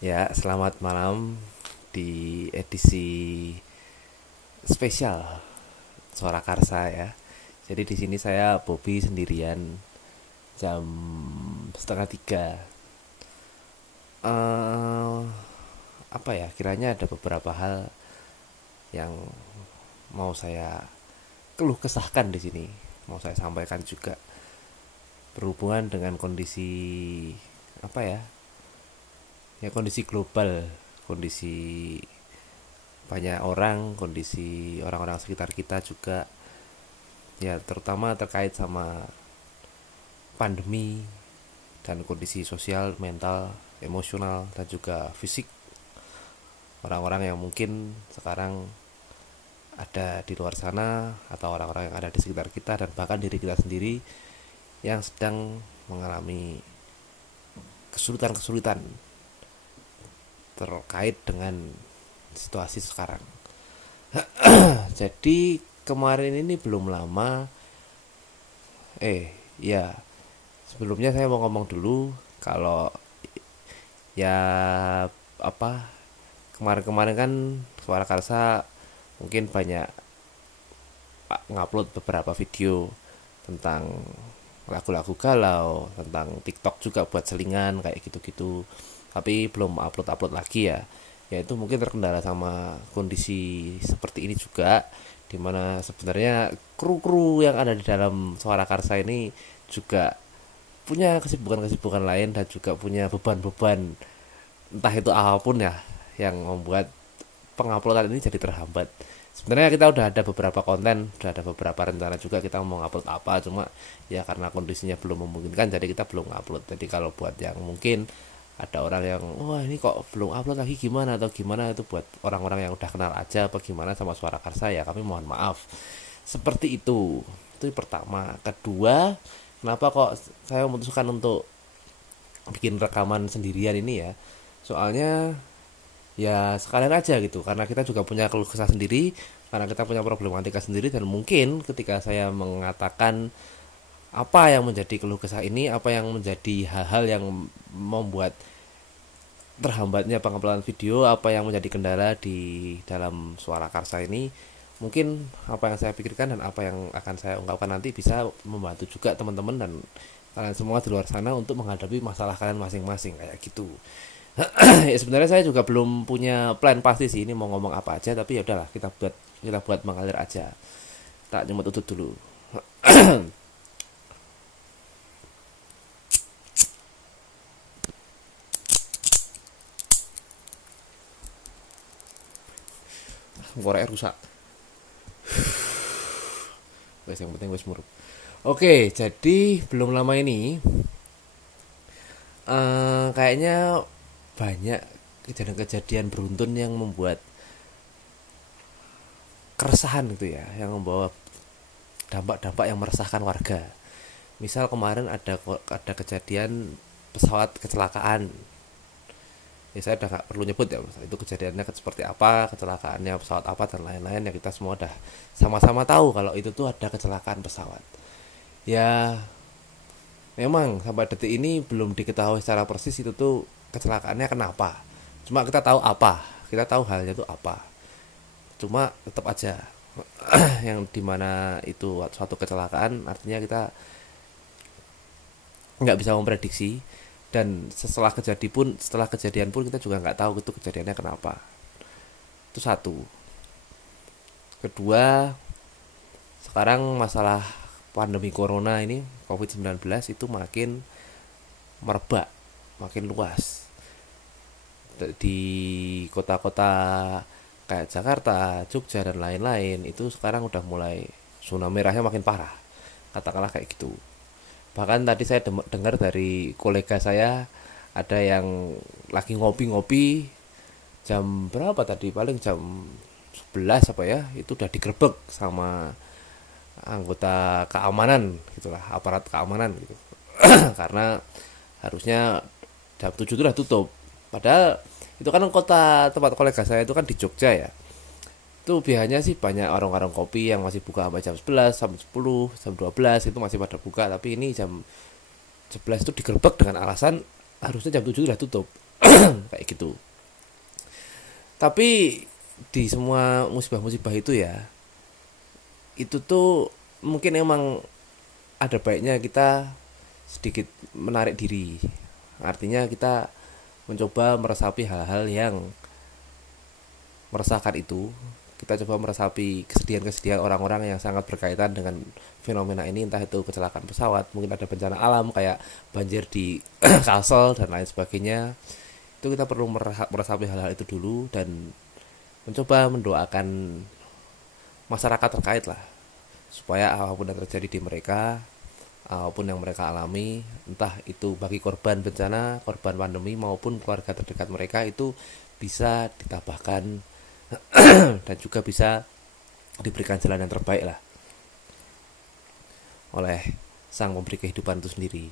Ya, selamat malam di edisi spesial Suara Karsa ya. Jadi di sini saya Bobby sendirian jam setengah tiga. eh Apa ya? Kiranya ada beberapa hal yang mau saya keluh kesahkan di sini. Mau saya sampaikan juga berhubungan dengan kondisi apa ya? Ya kondisi global, kondisi banyak orang, kondisi orang-orang sekitar kita juga, ya terutama terkait sama pandemi dan kondisi sosial, mental, emosional dan juga fisik orang-orang yang mungkin sekarang ada di luar sana, atau orang-orang yang ada di sekitar kita dan bahkan diri kita sendiri yang sedang mengalami kesulitan-kesulitan terkait dengan situasi sekarang. Jadi kemarin ini belum lama, ya sebelumnya saya mau ngomong dulu kalau ya apa, kemarin-kemarin kan Suara Karsa mungkin banyak ngupload beberapa video tentang lagu-lagu galau, tentang TikTok juga buat selingan kayak gitu-gitu. Tapi belum upload-upload lagi ya. Ya itu mungkin terkendala sama kondisi seperti ini juga, dimana sebenarnya kru-kru yang ada di dalam Suara Karsa ini juga punya kesibukan-kesibukan lain dan juga punya beban-beban entah itu apapun ya, yang membuat penguploadan ini jadi terhambat. Sebenarnya kita udah ada beberapa konten, udah ada beberapa rencana juga kita mau ngupload apa, cuma ya karena kondisinya belum memungkinkan jadi kita belum ngupload. Jadi kalau buat yang mungkin ada orang yang wah ini kok belum upload lagi gimana atau gimana, itu buat orang-orang yang udah kenal aja apa gimana sama Suara Karsa, ya kami mohon maaf. Seperti itu yang pertama. Kedua, kenapa kok saya memutuskan untuk bikin rekaman sendirian ini ya, soalnya ya sekalian aja gitu, karena kita juga punya keluh kesah sendiri, karena kita punya problematika sendiri, dan mungkin ketika saya mengatakan apa yang menjadi keluh kesah ini, apa yang menjadi hal-hal yang membuat terhambatnya penguploadan video, apa yang menjadi kendala di dalam Suara Karsa ini, mungkin apa yang saya pikirkan dan apa yang akan saya ungkapkan nanti bisa membantu juga teman-teman dan kalian semua di luar sana untuk menghadapi masalah kalian masing-masing kayak gitu. Ya sebenarnya saya juga belum punya plan pasti sih ini mau ngomong apa aja, tapi ya udahlah kita buat mengalir aja. Tak nyemot utut dulu. Korek rusak. Wes yang penting wes murup. Oke, jadi belum lama ini kayaknya banyak kejadian-kejadian beruntun yang membuat keresahan gitu ya, yang membawa dampak-dampak yang meresahkan warga. Misal kemarin ada kejadian pesawat kecelakaan. Ya saya udah nggak perlu nyebut ya itu kejadiannya seperti apa, kecelakaannya pesawat apa dan lain-lain, ya kita semua udah sama-sama tahu kalau itu tuh ada kecelakaan pesawat. Ya memang sampai detik ini belum diketahui secara persis itu tuh kecelakaannya kenapa. Cuma kita tahu halnya itu apa. Cuma tetap aja yang dimana itu suatu kecelakaan, artinya kita nggak bisa memprediksi, dan setelah kejadian pun kita juga nggak tahu itu kejadiannya kenapa. Itu satu. Kedua, sekarang masalah pandemi corona ini, COVID-19 itu makin merebak, makin luas di kota-kota kayak Jakarta, Jogja dan lain-lain. Itu sekarang udah mulai zona merahnya makin parah, katakanlah kayak gitu. Bahkan tadi saya dengar dari kolega saya ada yang lagi ngopi-ngopi jam berapa tadi, paling jam 11 apa ya, itu udah digerebek sama anggota keamanan gitulah, aparat keamanan gitu. Karena harusnya jam 7 itu udah tutup. Padahal itu kan kota tempat kolega saya itu kan di Jogja ya. Itu biasanya sih banyak warung-warung kopi yang masih buka sampai jam 11, jam 10, jam 12 itu masih pada buka, tapi ini jam 11 itu digerebek dengan alasan harusnya jam 7 udah tutup. kayak gitu. Tapi di semua musibah-musibah itu ya, itu tuh mungkin emang ada baiknya kita sedikit menarik diri. Artinya kita mencoba meresapi hal-hal yang meresahkan itu. Kita coba meresapi kesedihan-kesedihan orang-orang yang sangat berkaitan dengan fenomena ini, entah itu kecelakaan pesawat, mungkin ada bencana alam kayak banjir di Kalsel dan lain sebagainya. Itu kita perlu meresapi hal-hal itu dulu dan mencoba mendoakan masyarakat terkait lah, supaya apapun yang terjadi di mereka, apapun yang mereka alami, entah itu bagi korban bencana, korban pandemi maupun keluarga terdekat mereka, itu bisa ditabahkan dan juga bisa diberikan jalan yang terbaik lah oleh sang pemberi kehidupan itu sendiri,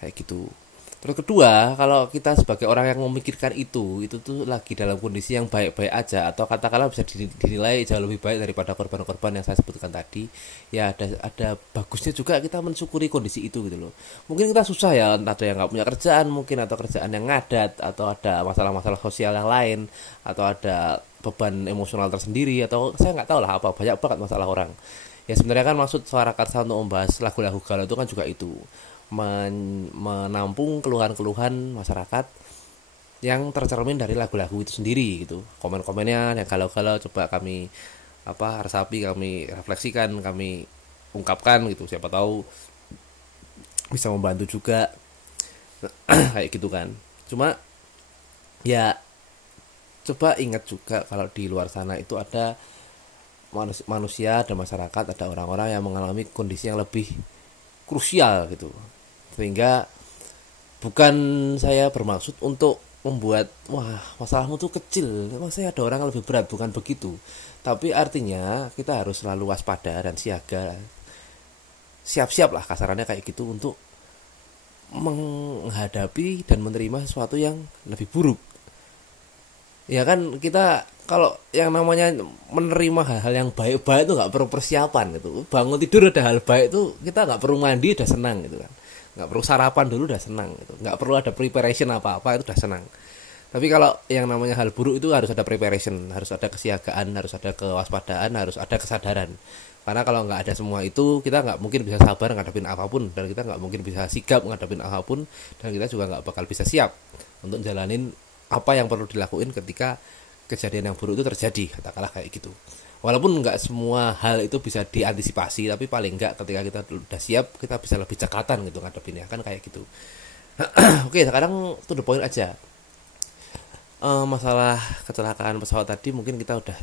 kayak gitu. Terus kedua, kalau kita sebagai orang yang memikirkan itu tuh lagi dalam kondisi yang baik-baik aja, atau katakanlah bisa dinilai jauh lebih baik daripada korban-korban yang saya sebutkan tadi, ya ada bagusnya juga kita mensyukuri kondisi itu gitu loh. Mungkin kita susah ya, ada yang nggak punya kerjaan mungkin, atau kerjaan yang ngadat, atau ada masalah-masalah sosial yang lain, atau ada beban emosional tersendiri, atau saya nggak tahu lah apa, banyak banget masalah orang. Ya sebenarnya kan maksud Suara Karsa untuk membahas lagu-lagu galau itu kan juga itu, menampung keluhan-keluhan masyarakat yang tercermin dari lagu-lagu itu sendiri gitu. Komen-komennya yang galau-galau coba kami resapi, kami refleksikan, kami ungkapkan gitu. Siapa tahu bisa membantu juga kayak gitu kan. Cuma ya coba ingat juga kalau di luar sana itu ada manusia, ada masyarakat, ada orang-orang yang mengalami kondisi yang lebih krusial gitu. Sehingga bukan saya bermaksud untuk membuat wah masalahmu tuh kecil, maksudnya ada orang yang lebih berat, bukan begitu. Tapi artinya kita harus selalu waspada dan siaga, siap-siap lah kasarannya kayak gitu, untuk menghadapi dan menerima sesuatu yang lebih buruk. Ya kan kita kalau yang namanya menerima hal-hal yang baik-baik itu nggak perlu persiapan gitu. Bangun tidur ada hal baik itu kita nggak perlu mandi udah senang gitu kan. Nggak perlu sarapan dulu udah senang gitu. Nggak perlu ada preparation apa-apa itu udah senang. Tapi kalau yang namanya hal buruk itu harus ada preparation, harus ada kesiagaan, harus ada kewaspadaan, harus ada kesadaran. Karena kalau nggak ada semua itu kita nggak mungkin bisa sabar ngadepin apapun, dan kita nggak mungkin bisa sigap ngadepin apapun, dan kita juga nggak bakal bisa siap untuk jalanin apa yang perlu dilakuin ketika kejadian yang buruk itu terjadi, katakanlah kayak gitu. Walaupun nggak semua hal itu bisa diantisipasi, tapi paling nggak ketika kita udah siap kita bisa lebih cekatan gitu ngadepinnya, kan kayak gitu. Oke, sekarang to the point aja. Masalah kecelakaan pesawat tadi mungkin kita udah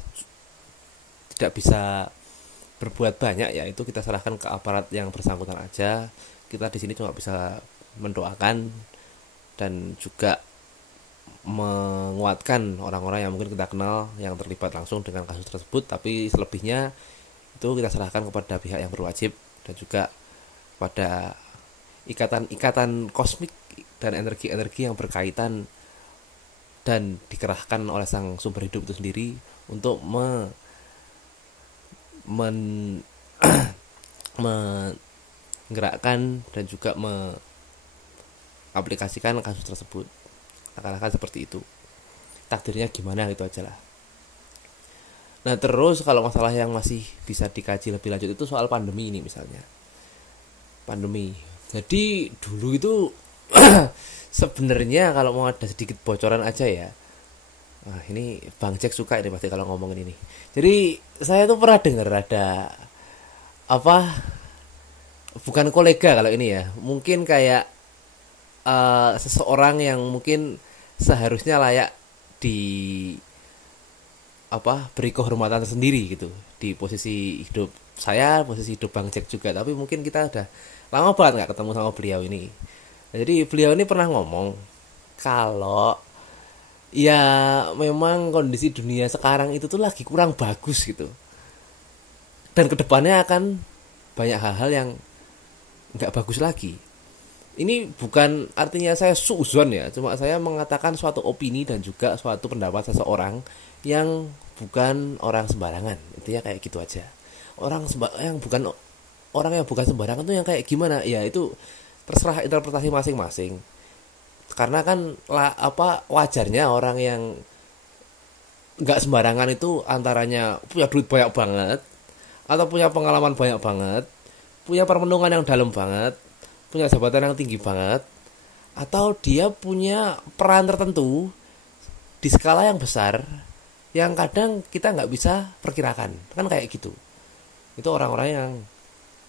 tidak bisa berbuat banyak ya, itu kita serahkan ke aparat yang bersangkutan aja. Kita di sini cuma bisa mendoakan dan juga menguatkan orang-orang yang mungkin kita kenal yang terlibat langsung dengan kasus tersebut, tapi selebihnya itu kita serahkan kepada pihak yang berwajib dan juga pada ikatan-ikatan kosmik dan energi-energi yang berkaitan dan dikerahkan oleh sang sumber hidup itu sendiri untuk menggerakkan dan juga mengaplikasikan kasus tersebut. Katakan seperti itu, takdirnya gimana gitu aja lah. Nah terus kalau masalah yang masih bisa dikaji lebih lanjut itu soal pandemi ini misalnya. Pandemi, jadi dulu itu sebenarnya kalau mau ada sedikit bocoran aja ya, nah ini Bang Jack suka ini pasti kalau ngomongin ini. Jadi saya tuh pernah dengar ada bukan kolega kalau ini ya, mungkin kayak seseorang yang mungkin seharusnya layak di beri kehormatan tersendiri gitu di posisi hidup saya, posisi hidup Bang Jack juga. Tapi mungkin kita udah lama banget nggak ketemu sama beliau ini. Jadi beliau ini pernah ngomong kalau ya memang kondisi dunia sekarang itu tuh lagi kurang bagus gitu, dan kedepannya akan banyak hal-hal yang nggak bagus lagi. Ini bukan artinya saya suuzon ya, cuma saya mengatakan suatu opini dan juga suatu pendapat seseorang yang bukan orang sembarangan. Itu ya kayak gitu aja. Yang bukan orang yang bukan sembarangan tuh yang kayak gimana? Ya itu terserah interpretasi masing-masing. Karena kan wajarnya orang yang nggak sembarangan itu antaranya punya duit banyak banget, atau punya pengalaman banyak banget, punya permenungan yang dalam banget, punya jabatan yang tinggi banget, atau dia punya peran tertentu di skala yang besar yang kadang kita nggak bisa perkirakan, kan kayak gitu. Itu orang-orang yang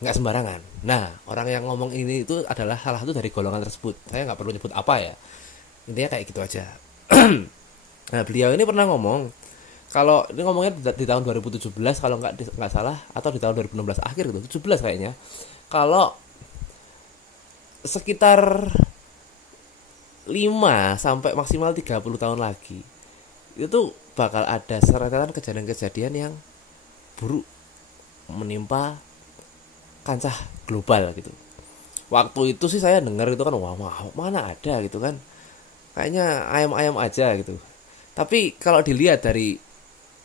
nggak sembarangan. Nah, orang yang ngomong ini itu adalah salah satu dari golongan tersebut. Saya nggak perlu nyebut apa ya, intinya kayak gitu aja. Nah, beliau ini pernah ngomong, kalau ini ngomongnya di tahun 2017 kalau nggak salah, atau di tahun 2016 akhir gitu, 17 kayaknya. Kalau sekitar 5 sampai maksimal 30 tahun lagi itu bakal ada serentetan kejadian-kejadian yang buruk menimpa kancah global gitu. Waktu itu sih saya dengar itu kan, wah mana ada gitu kan, kayaknya ayam-ayam aja gitu. Tapi kalau dilihat dari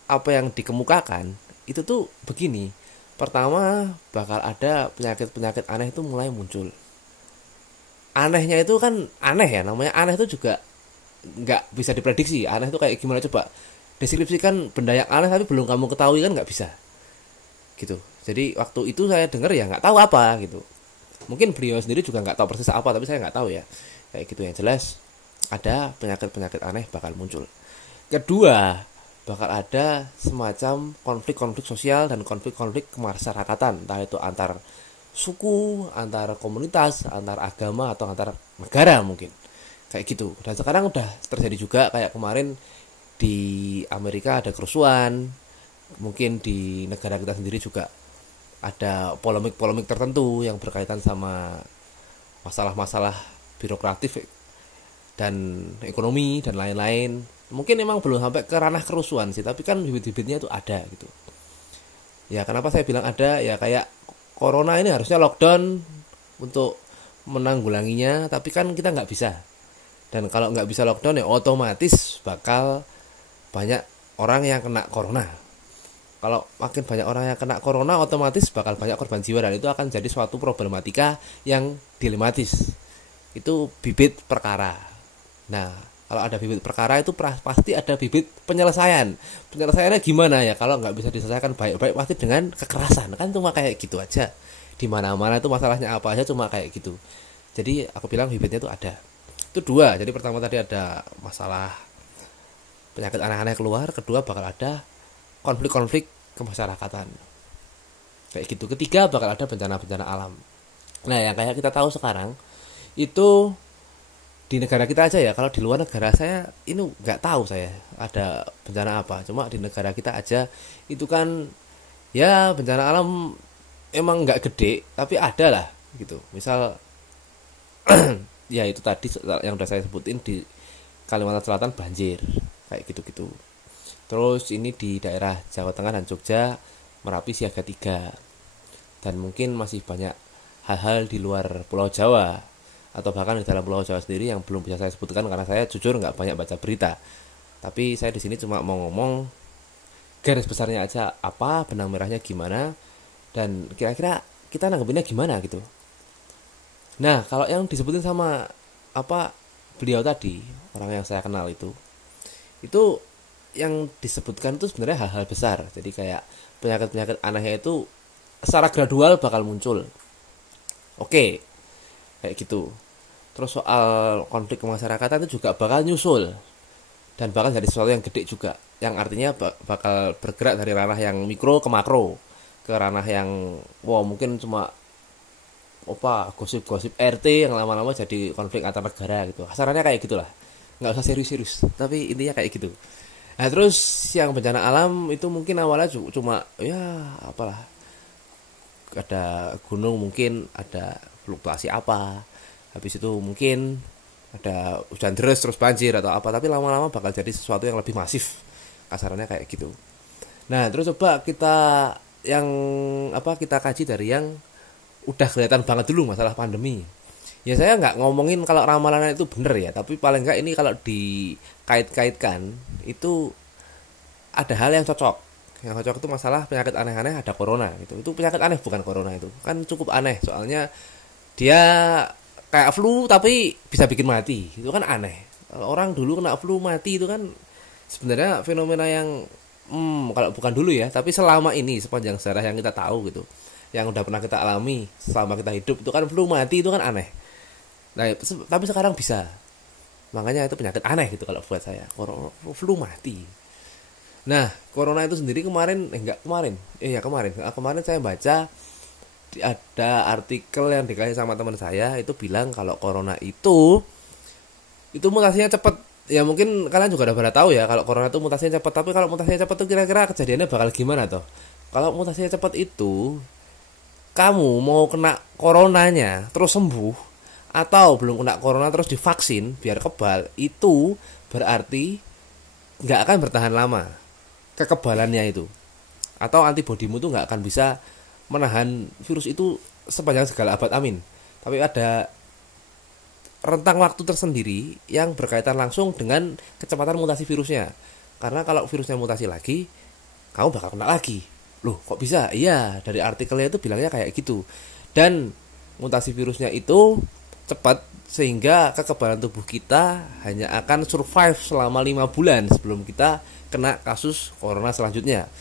apa yang dikemukakan itu tuh begini. Pertama, bakal ada penyakit-penyakit aneh itu mulai muncul. Anehnya itu kan aneh ya, namanya aneh itu juga nggak bisa diprediksi. Aneh itu kayak gimana, coba deskripsikan benda yang aneh tapi belum kamu ketahui, kan nggak bisa gitu. Jadi waktu itu saya dengar ya nggak tahu apa gitu. Mungkin beliau sendiri juga nggak tahu persis apa, tapi saya nggak tahu ya. Kayak gitu, yang jelas ada penyakit-penyakit aneh bakal muncul. Kedua, bakal ada semacam konflik-konflik sosial dan konflik-konflik kemasyarakatan, entah itu antar suku, antar komunitas, antar agama, atau antar negara mungkin. Kayak gitu. Dan sekarang udah terjadi juga, kayak kemarin di Amerika ada kerusuhan, mungkin di negara kita sendiri juga ada polemik-polemik tertentu yang berkaitan sama masalah-masalah birokratif dan ekonomi dan lain-lain. Mungkin memang belum sampai ke ranah kerusuhan sih, tapi kan bibit-bibitnya itu ada gitu. Ya kenapa saya bilang ada, ya kayak corona ini harusnya lockdown untuk menanggulanginya, tapi kan kita nggak bisa. Dan kalau nggak bisa lockdown ya otomatis bakal banyak orang yang kena corona. Kalau makin banyak orang yang kena corona, otomatis bakal banyak korban jiwa, dan itu akan jadi suatu problematika yang dilematis. Itu bibit perkara. Nah, kalau ada bibit perkara itu pasti ada bibit penyelesaian. Penyelesaiannya gimana ya? Kalau nggak bisa diselesaikan baik-baik pasti dengan kekerasan. Kan cuma kayak gitu aja. Di mana-mana itu masalahnya apa aja cuma kayak gitu. Jadi aku bilang bibitnya itu ada. Itu dua. Jadi pertama tadi ada masalah penyakit aneh-aneh keluar. Kedua bakal ada konflik-konflik kemasyarakatan. Kayak gitu. Ketiga bakal ada bencana-bencana alam. Nah, yang kayak kita tahu sekarang itu di negara kita aja ya. Kalau di luar negara saya ini nggak tahu saya ada bencana apa. Cuma di negara kita aja itu kan ya bencana alam emang nggak gede, tapi ada lah gitu. Misal ya itu tadi yang udah saya sebutin, di Kalimantan Selatan banjir kayak gitu-gitu. Terus ini di daerah Jawa Tengah dan Jogja, Merapi siaga 3. Dan mungkin masih banyak hal-hal di luar Pulau Jawa, atau bahkan di dalam Pulau Jawa sendiri yang belum bisa saya sebutkan karena saya jujur nggak banyak baca berita. Tapi saya di sini cuma mau ngomong garis besarnya aja, apa benang merahnya gimana, dan kira-kira kita nanggepinnya gimana gitu. Nah, kalau yang disebutin sama beliau tadi, orang yang saya kenal itu yang disebutkan itu sebenarnya hal-hal besar. Jadi kayak penyakit-penyakit aneh itu secara gradual bakal muncul. Oke, kayak gitu. Terus soal konflik kemasyarakatan itu juga bakal nyusul, dan bakal jadi sesuatu yang gede juga, yang artinya bakal bergerak dari ranah yang mikro ke makro, ke ranah yang mungkin cuma gosip-gosip RT yang lama-lama jadi konflik antar negara gitu. Kasarannya kayak gitulah. Nggak usah serius-serius, tapi intinya kayak gitu. Nah, terus yang bencana alam itu mungkin awalnya cuma ya apalah, ada gunung, mungkin ada fluktuasi apa, habis itu mungkin ada hujan deras terus banjir atau apa, tapi lama-lama bakal jadi sesuatu yang lebih masif. Kasarannya kayak gitu. Nah, terus coba kita kita kaji dari yang udah kelihatan banget dulu, masalah pandemi. Ya saya nggak ngomongin kalau ramalan itu bener ya, tapi paling nggak ini kalau dikait-kaitkan itu ada hal yang cocok. Yang cocok itu masalah penyakit aneh-aneh, ada corona gitu. Itu penyakit aneh bukan corona, itu kan cukup aneh, soalnya dia kayak flu tapi bisa bikin mati, itu kan aneh. Kalau orang dulu kena flu mati itu kan sebenarnya fenomena yang kalau bukan dulu ya, tapi selama ini sepanjang sejarah yang kita tahu gitu, yang udah pernah kita alami selama kita hidup itu kan flu mati itu kan aneh. Nah, tapi sekarang bisa. Makanya itu penyakit aneh gitu kalau buat saya. Flu mati. Nah, corona itu sendiri kemarin enggak kemarin. Ya kemarin. Kemarin saya baca ada artikel yang dikasih sama teman saya itu bilang kalau corona itu mutasinya cepat. Ya mungkin kalian juga udah pada tahu ya kalau corona itu mutasinya cepat, tapi kalau mutasinya cepat itu kira-kira kejadiannya bakal gimana toh? Kalau mutasinya cepat itu kamu mau kena coronanya terus sembuh atau belum kena corona terus divaksin biar kebal, itu berarti nggak akan bertahan lama kekebalannya itu, atau antibodimu tuh nggak akan bisa menahan virus itu sepanjang segala abad, amin. Tapi ada rentang waktu tersendiri yang berkaitan langsung dengan kecepatan mutasi virusnya. Karena kalau virusnya mutasi lagi, kamu bakal kena lagi. Loh, kok bisa? Iya, dari artikelnya itu bilangnya kayak gitu. Dan mutasi virusnya itu cepat sehingga kekebalan tubuh kita hanya akan survive selama 5 bulan sebelum kita kena kasus corona selanjutnya.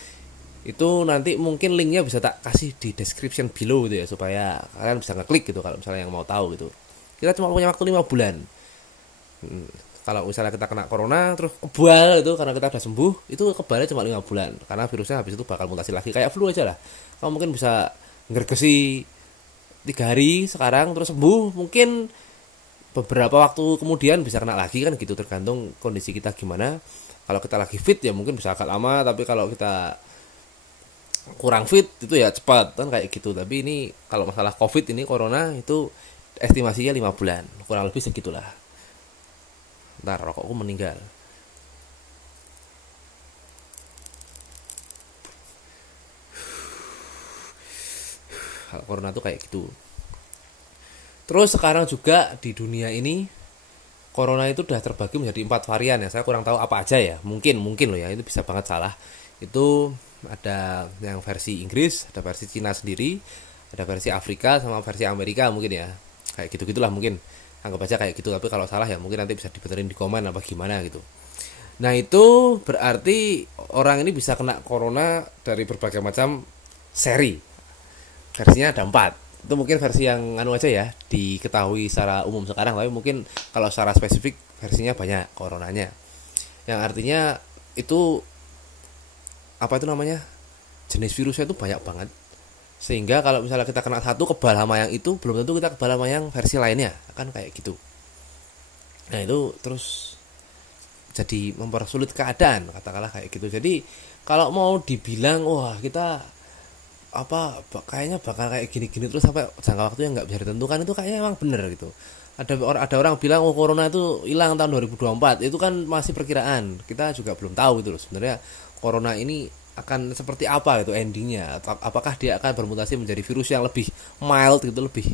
Itu nanti mungkin linknya bisa tak kasih di description below gitu ya, supaya kalian bisa ngeklik gitu kalau misalnya yang mau tahu gitu. Kita cuma punya waktu 5 bulan. Kalau misalnya kita kena corona terus kebal itu karena kita udah sembuh, itu kebalnya cuma 5 bulan. Karena virusnya habis itu bakal mutasi lagi kayak flu aja lah. Kamu mungkin bisa ngergesi 3 hari sekarang terus sembuh, mungkin beberapa waktu kemudian bisa kena lagi kan gitu, tergantung kondisi kita gimana. Kalau kita lagi fit ya mungkin bisa agak lama, tapi kalau kita kurang fit itu ya cepat kan kayak gitu. Tapi ini kalau masalah covid ini corona itu estimasinya 5 bulan, kurang lebih segitulah. Ntar rokokku meninggal. Kalau corona tuh kayak gitu. Terus sekarang juga di dunia ini corona itu udah terbagi menjadi 4 varian ya. Saya kurang tahu apa aja ya. Mungkin loh ya, itu bisa banget salah. Itu ada yang versi Inggris, ada versi Cina sendiri, ada versi Afrika sama versi Amerika mungkin ya. Kayak gitu-gitulah mungkin. Anggap aja kayak gitu, tapi kalau salah ya mungkin nanti bisa dibenerin di komen apa gimana gitu. Nah, itu berarti orang ini bisa kena corona dari berbagai macam seri. Versinya ada 4. Itu mungkin versi yang anu aja ya, diketahui secara umum sekarang, tapi mungkin kalau secara spesifik versinya banyak coronanya. Yang artinya itu apa itu namanya? Jenis virusnya itu banyak banget. Sehingga kalau misalnya kita kena satu kebal sama yang itu, belum tentu kita kebal sama yang versi lainnya, kan kayak gitu. Nah, itu terus jadi mempersulit keadaan, katakanlah kayak gitu. Jadi kalau mau dibilang wah kita apa kayaknya bakal kayak gini-gini terus sampai jangka waktu yang nggak bisa ditentukan, itu kayaknya emang bener gitu. Ada orang bilang oh corona itu hilang tahun 2024, itu kan masih perkiraan, kita juga belum tahu itu loh sebenarnya corona ini akan seperti apa itu endingnya. Apakah dia akan bermutasi menjadi virus yang lebih mild gitu, lebih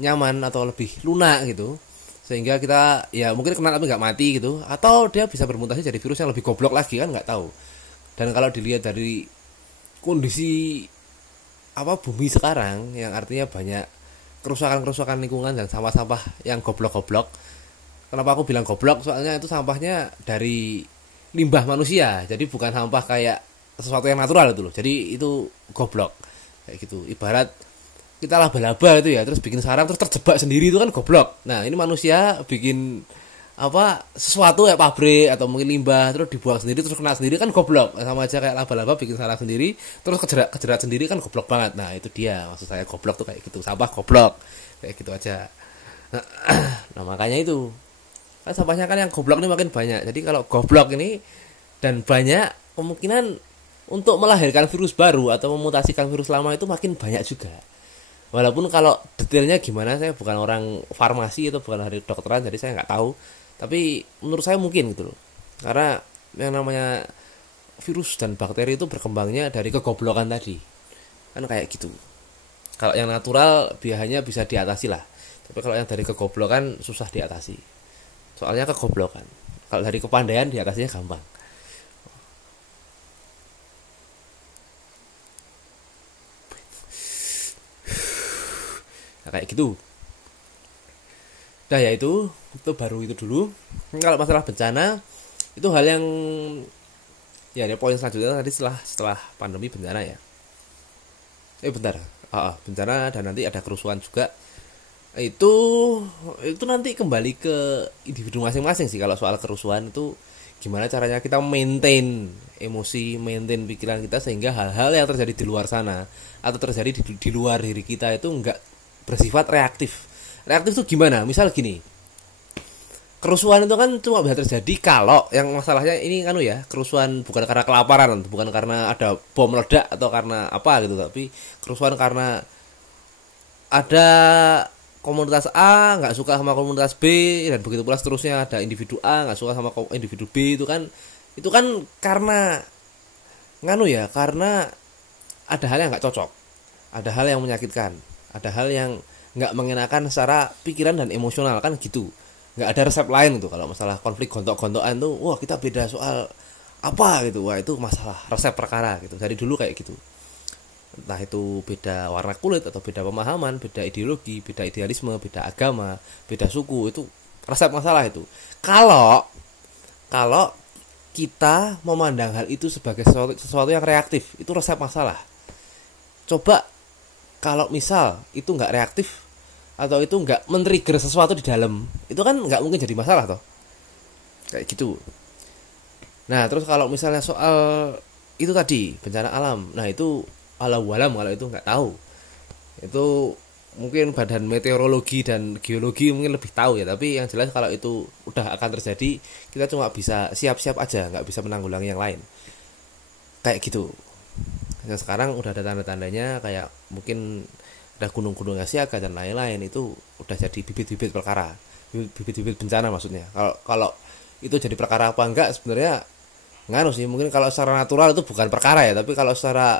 nyaman atau lebih lunak gitu, sehingga kita ya mungkin kena tapi nggak mati gitu, atau dia bisa bermutasi jadi virus yang lebih goblok lagi, kan nggak tahu. Dan kalau dilihat dari kondisi apa bumi sekarang yang artinya banyak kerusakan lingkungan dan sampah-sampah yang goblok-goblok. Kenapa aku bilang goblok? Soalnya itu sampahnya dari limbah manusia, jadi bukan sampah kayak sesuatu yang natural itu loh. Jadi itu goblok kayak gitu. Ibarat kita laba-laba itu ya, terus bikin sarang terus terjebak sendiri, itu kan goblok. Nah, ini manusia bikin apa sesuatu kayak pabrik atau mungkin limbah terus dibuang sendiri terus kena sendiri, kan goblok. Sama aja kayak laba-laba bikin sarang sendiri terus kejerat sendiri, kan goblok banget. Nah, itu dia maksud saya goblok tuh kayak gitu, sampah goblok kayak gitu aja. Nah, makanya itu kan sampahnya kan yang goblok ini makin banyak. Jadi kalau goblok ini dan banyak, kemungkinan untuk melahirkan virus baru atau memutasikan virus lama itu makin banyak juga. Walaupun kalau detailnya gimana, saya bukan orang farmasi atau bukan dari dokteran, jadi saya nggak tahu. Tapi menurut saya mungkin gitu loh. Karena yang namanya virus dan bakteri itu berkembangnya dari kegoblokan tadi. Kan kayak gitu. Kalau yang natural biasanya bisa diatasi lah. Tapi kalau yang dari kegoblokan susah diatasi. Soalnya kegoblokan. Kalau dari kepandaian diatasinya gampang. Nah, kayak gitu. Nah ya itu baru itu dulu. Kalau masalah bencana itu hal yang ya ada poin selanjutnya tadi setelah pandemi bencana ya. Bentar. Bencana dan nanti ada kerusuhan juga. Itu nanti kembali ke individu masing-masing sih. Kalau soal kerusuhan itu gimana caranya kita maintain emosi, maintain pikiran kita sehingga hal-hal yang terjadi di luar sana atau terjadi di luar diri kita itu enggak bersifat reaktif. Reaktif itu gimana? Misal gini, kerusuhan itu kan cuma bisa terjadi kalau yang masalahnya ini kan ya, kerusuhan bukan karena kelaparan, bukan karena ada bom meledak atau karena apa gitu, tapi kerusuhan karena ada komunitas A nggak suka sama komunitas B dan begitu pula seterusnya, ada individu A nggak suka sama individu B, itu kan karena karena ada hal yang nggak cocok, ada hal yang menyakitkan, ada hal yang nggak mengenakan secara pikiran dan emosional kan gitu. Nggak ada resep lain tuh kalau masalah konflik gontok-gontokan tuh, wah kita beda soal apa gitu, wah itu masalah resep perkara gitu. Dari dulu kayak gitu, entah itu beda warna kulit atau beda pemahaman, beda ideologi, beda idealisme, beda agama, beda suku, itu resep masalah itu. Kalau kita memandang hal itu sebagai sesuatu yang reaktif, itu resep masalah. Coba kalau misal itu nggak reaktif atau itu nggak men-trigger sesuatu di dalam, itu kan nggak mungkin jadi masalah toh, kayak gitu. Nah terus kalau misalnya soal itu tadi bencana alam, nah itu Allahu alam, kalau itu nggak tahu, itu mungkin badan meteorologi dan geologi mungkin lebih tahu ya. Tapi yang jelas kalau itu udah akan terjadi, kita cuma bisa siap-siap aja, nggak bisa menanggulangi yang lain, kayak gitu. Nah, sekarang udah ada tanda-tandanya kayak mungkin ada gunung-gunung siaga dan lain-lain, itu udah jadi bibit-bibit perkara, bibit-bibit bencana maksudnya. Kalau itu jadi perkara apa enggak sebenarnya ngaruh sih, mungkin kalau secara natural itu bukan perkara ya, tapi kalau secara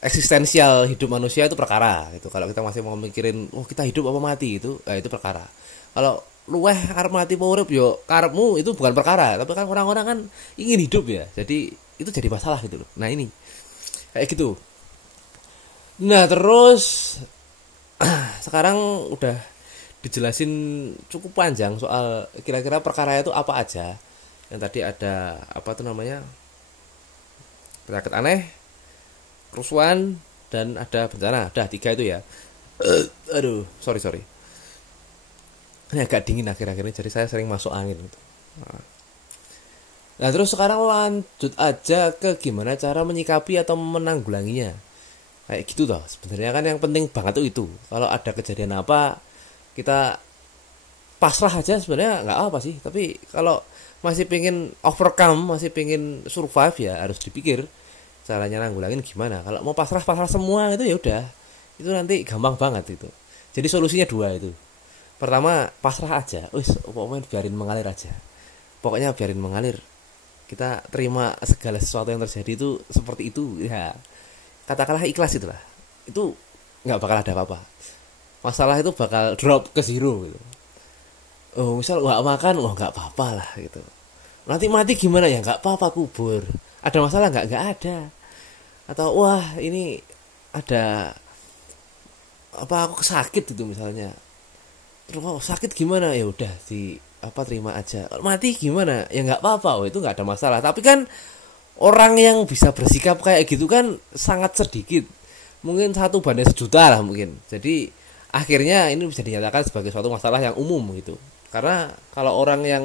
eksistensial hidup manusia itu perkara gitu. Kalau kita masih mau mikirin kita hidup apa mati, itu perkara. Kalau luweh arep mati apa urip yo karepmu, itu bukan perkara, tapi kan orang-orang kan ingin hidup ya, jadi itu jadi masalah gitu loh. Nah ini kayak gitu. Nah terus sekarang udah dijelasin cukup panjang soal kira-kira perkara itu apa aja. Yang tadi ada apa tuh namanya, penyakit aneh, kerusuhan, dan ada bencana. Ada 3 itu ya. Aduh sorry ini agak dingin akhir-akhir ini, jadi saya sering masuk angin gitu. Nah terus sekarang lanjut aja ke gimana cara menyikapi atau menanggulanginya. Kayak gitu toh sebenarnya kan yang penting banget tuh itu. Kalau ada kejadian apa, kita pasrah aja sebenarnya nggak apa sih. Tapi kalau masih pengen overcome, masih pengen survive, ya harus dipikir caranya nanggulangin gimana. Kalau mau pasrah semua itu ya udah, itu nanti gampang banget itu. Jadi solusinya 2 itu. Pertama, pasrah aja, pokoknya biarin mengalir aja. Pokoknya biarin mengalir. Kita terima segala sesuatu yang terjadi itu seperti itu ya. Katakanlah ikhlas itulah. Itu nggak bakal ada apa-apa. Masalah itu bakal drop ke zero gitu. Misal nggak makan, nggak apa-apa lah gitu. Nanti mati gimana ya, nggak apa-apa, kubur. Ada masalah nggak ada. Atau ini ada apa, aku sakit itu misalnya. Terus sakit gimana, ya udah terima aja. Mati gimana, ya nggak apa-apa, itu nggak ada masalah. Tapi kan orang yang bisa bersikap kayak gitu kan sangat sedikit, mungkin 1 banding 1.000.000 lah mungkin. Jadi akhirnya ini bisa dinyatakan sebagai suatu masalah yang umum gitu. Karena kalau orang yang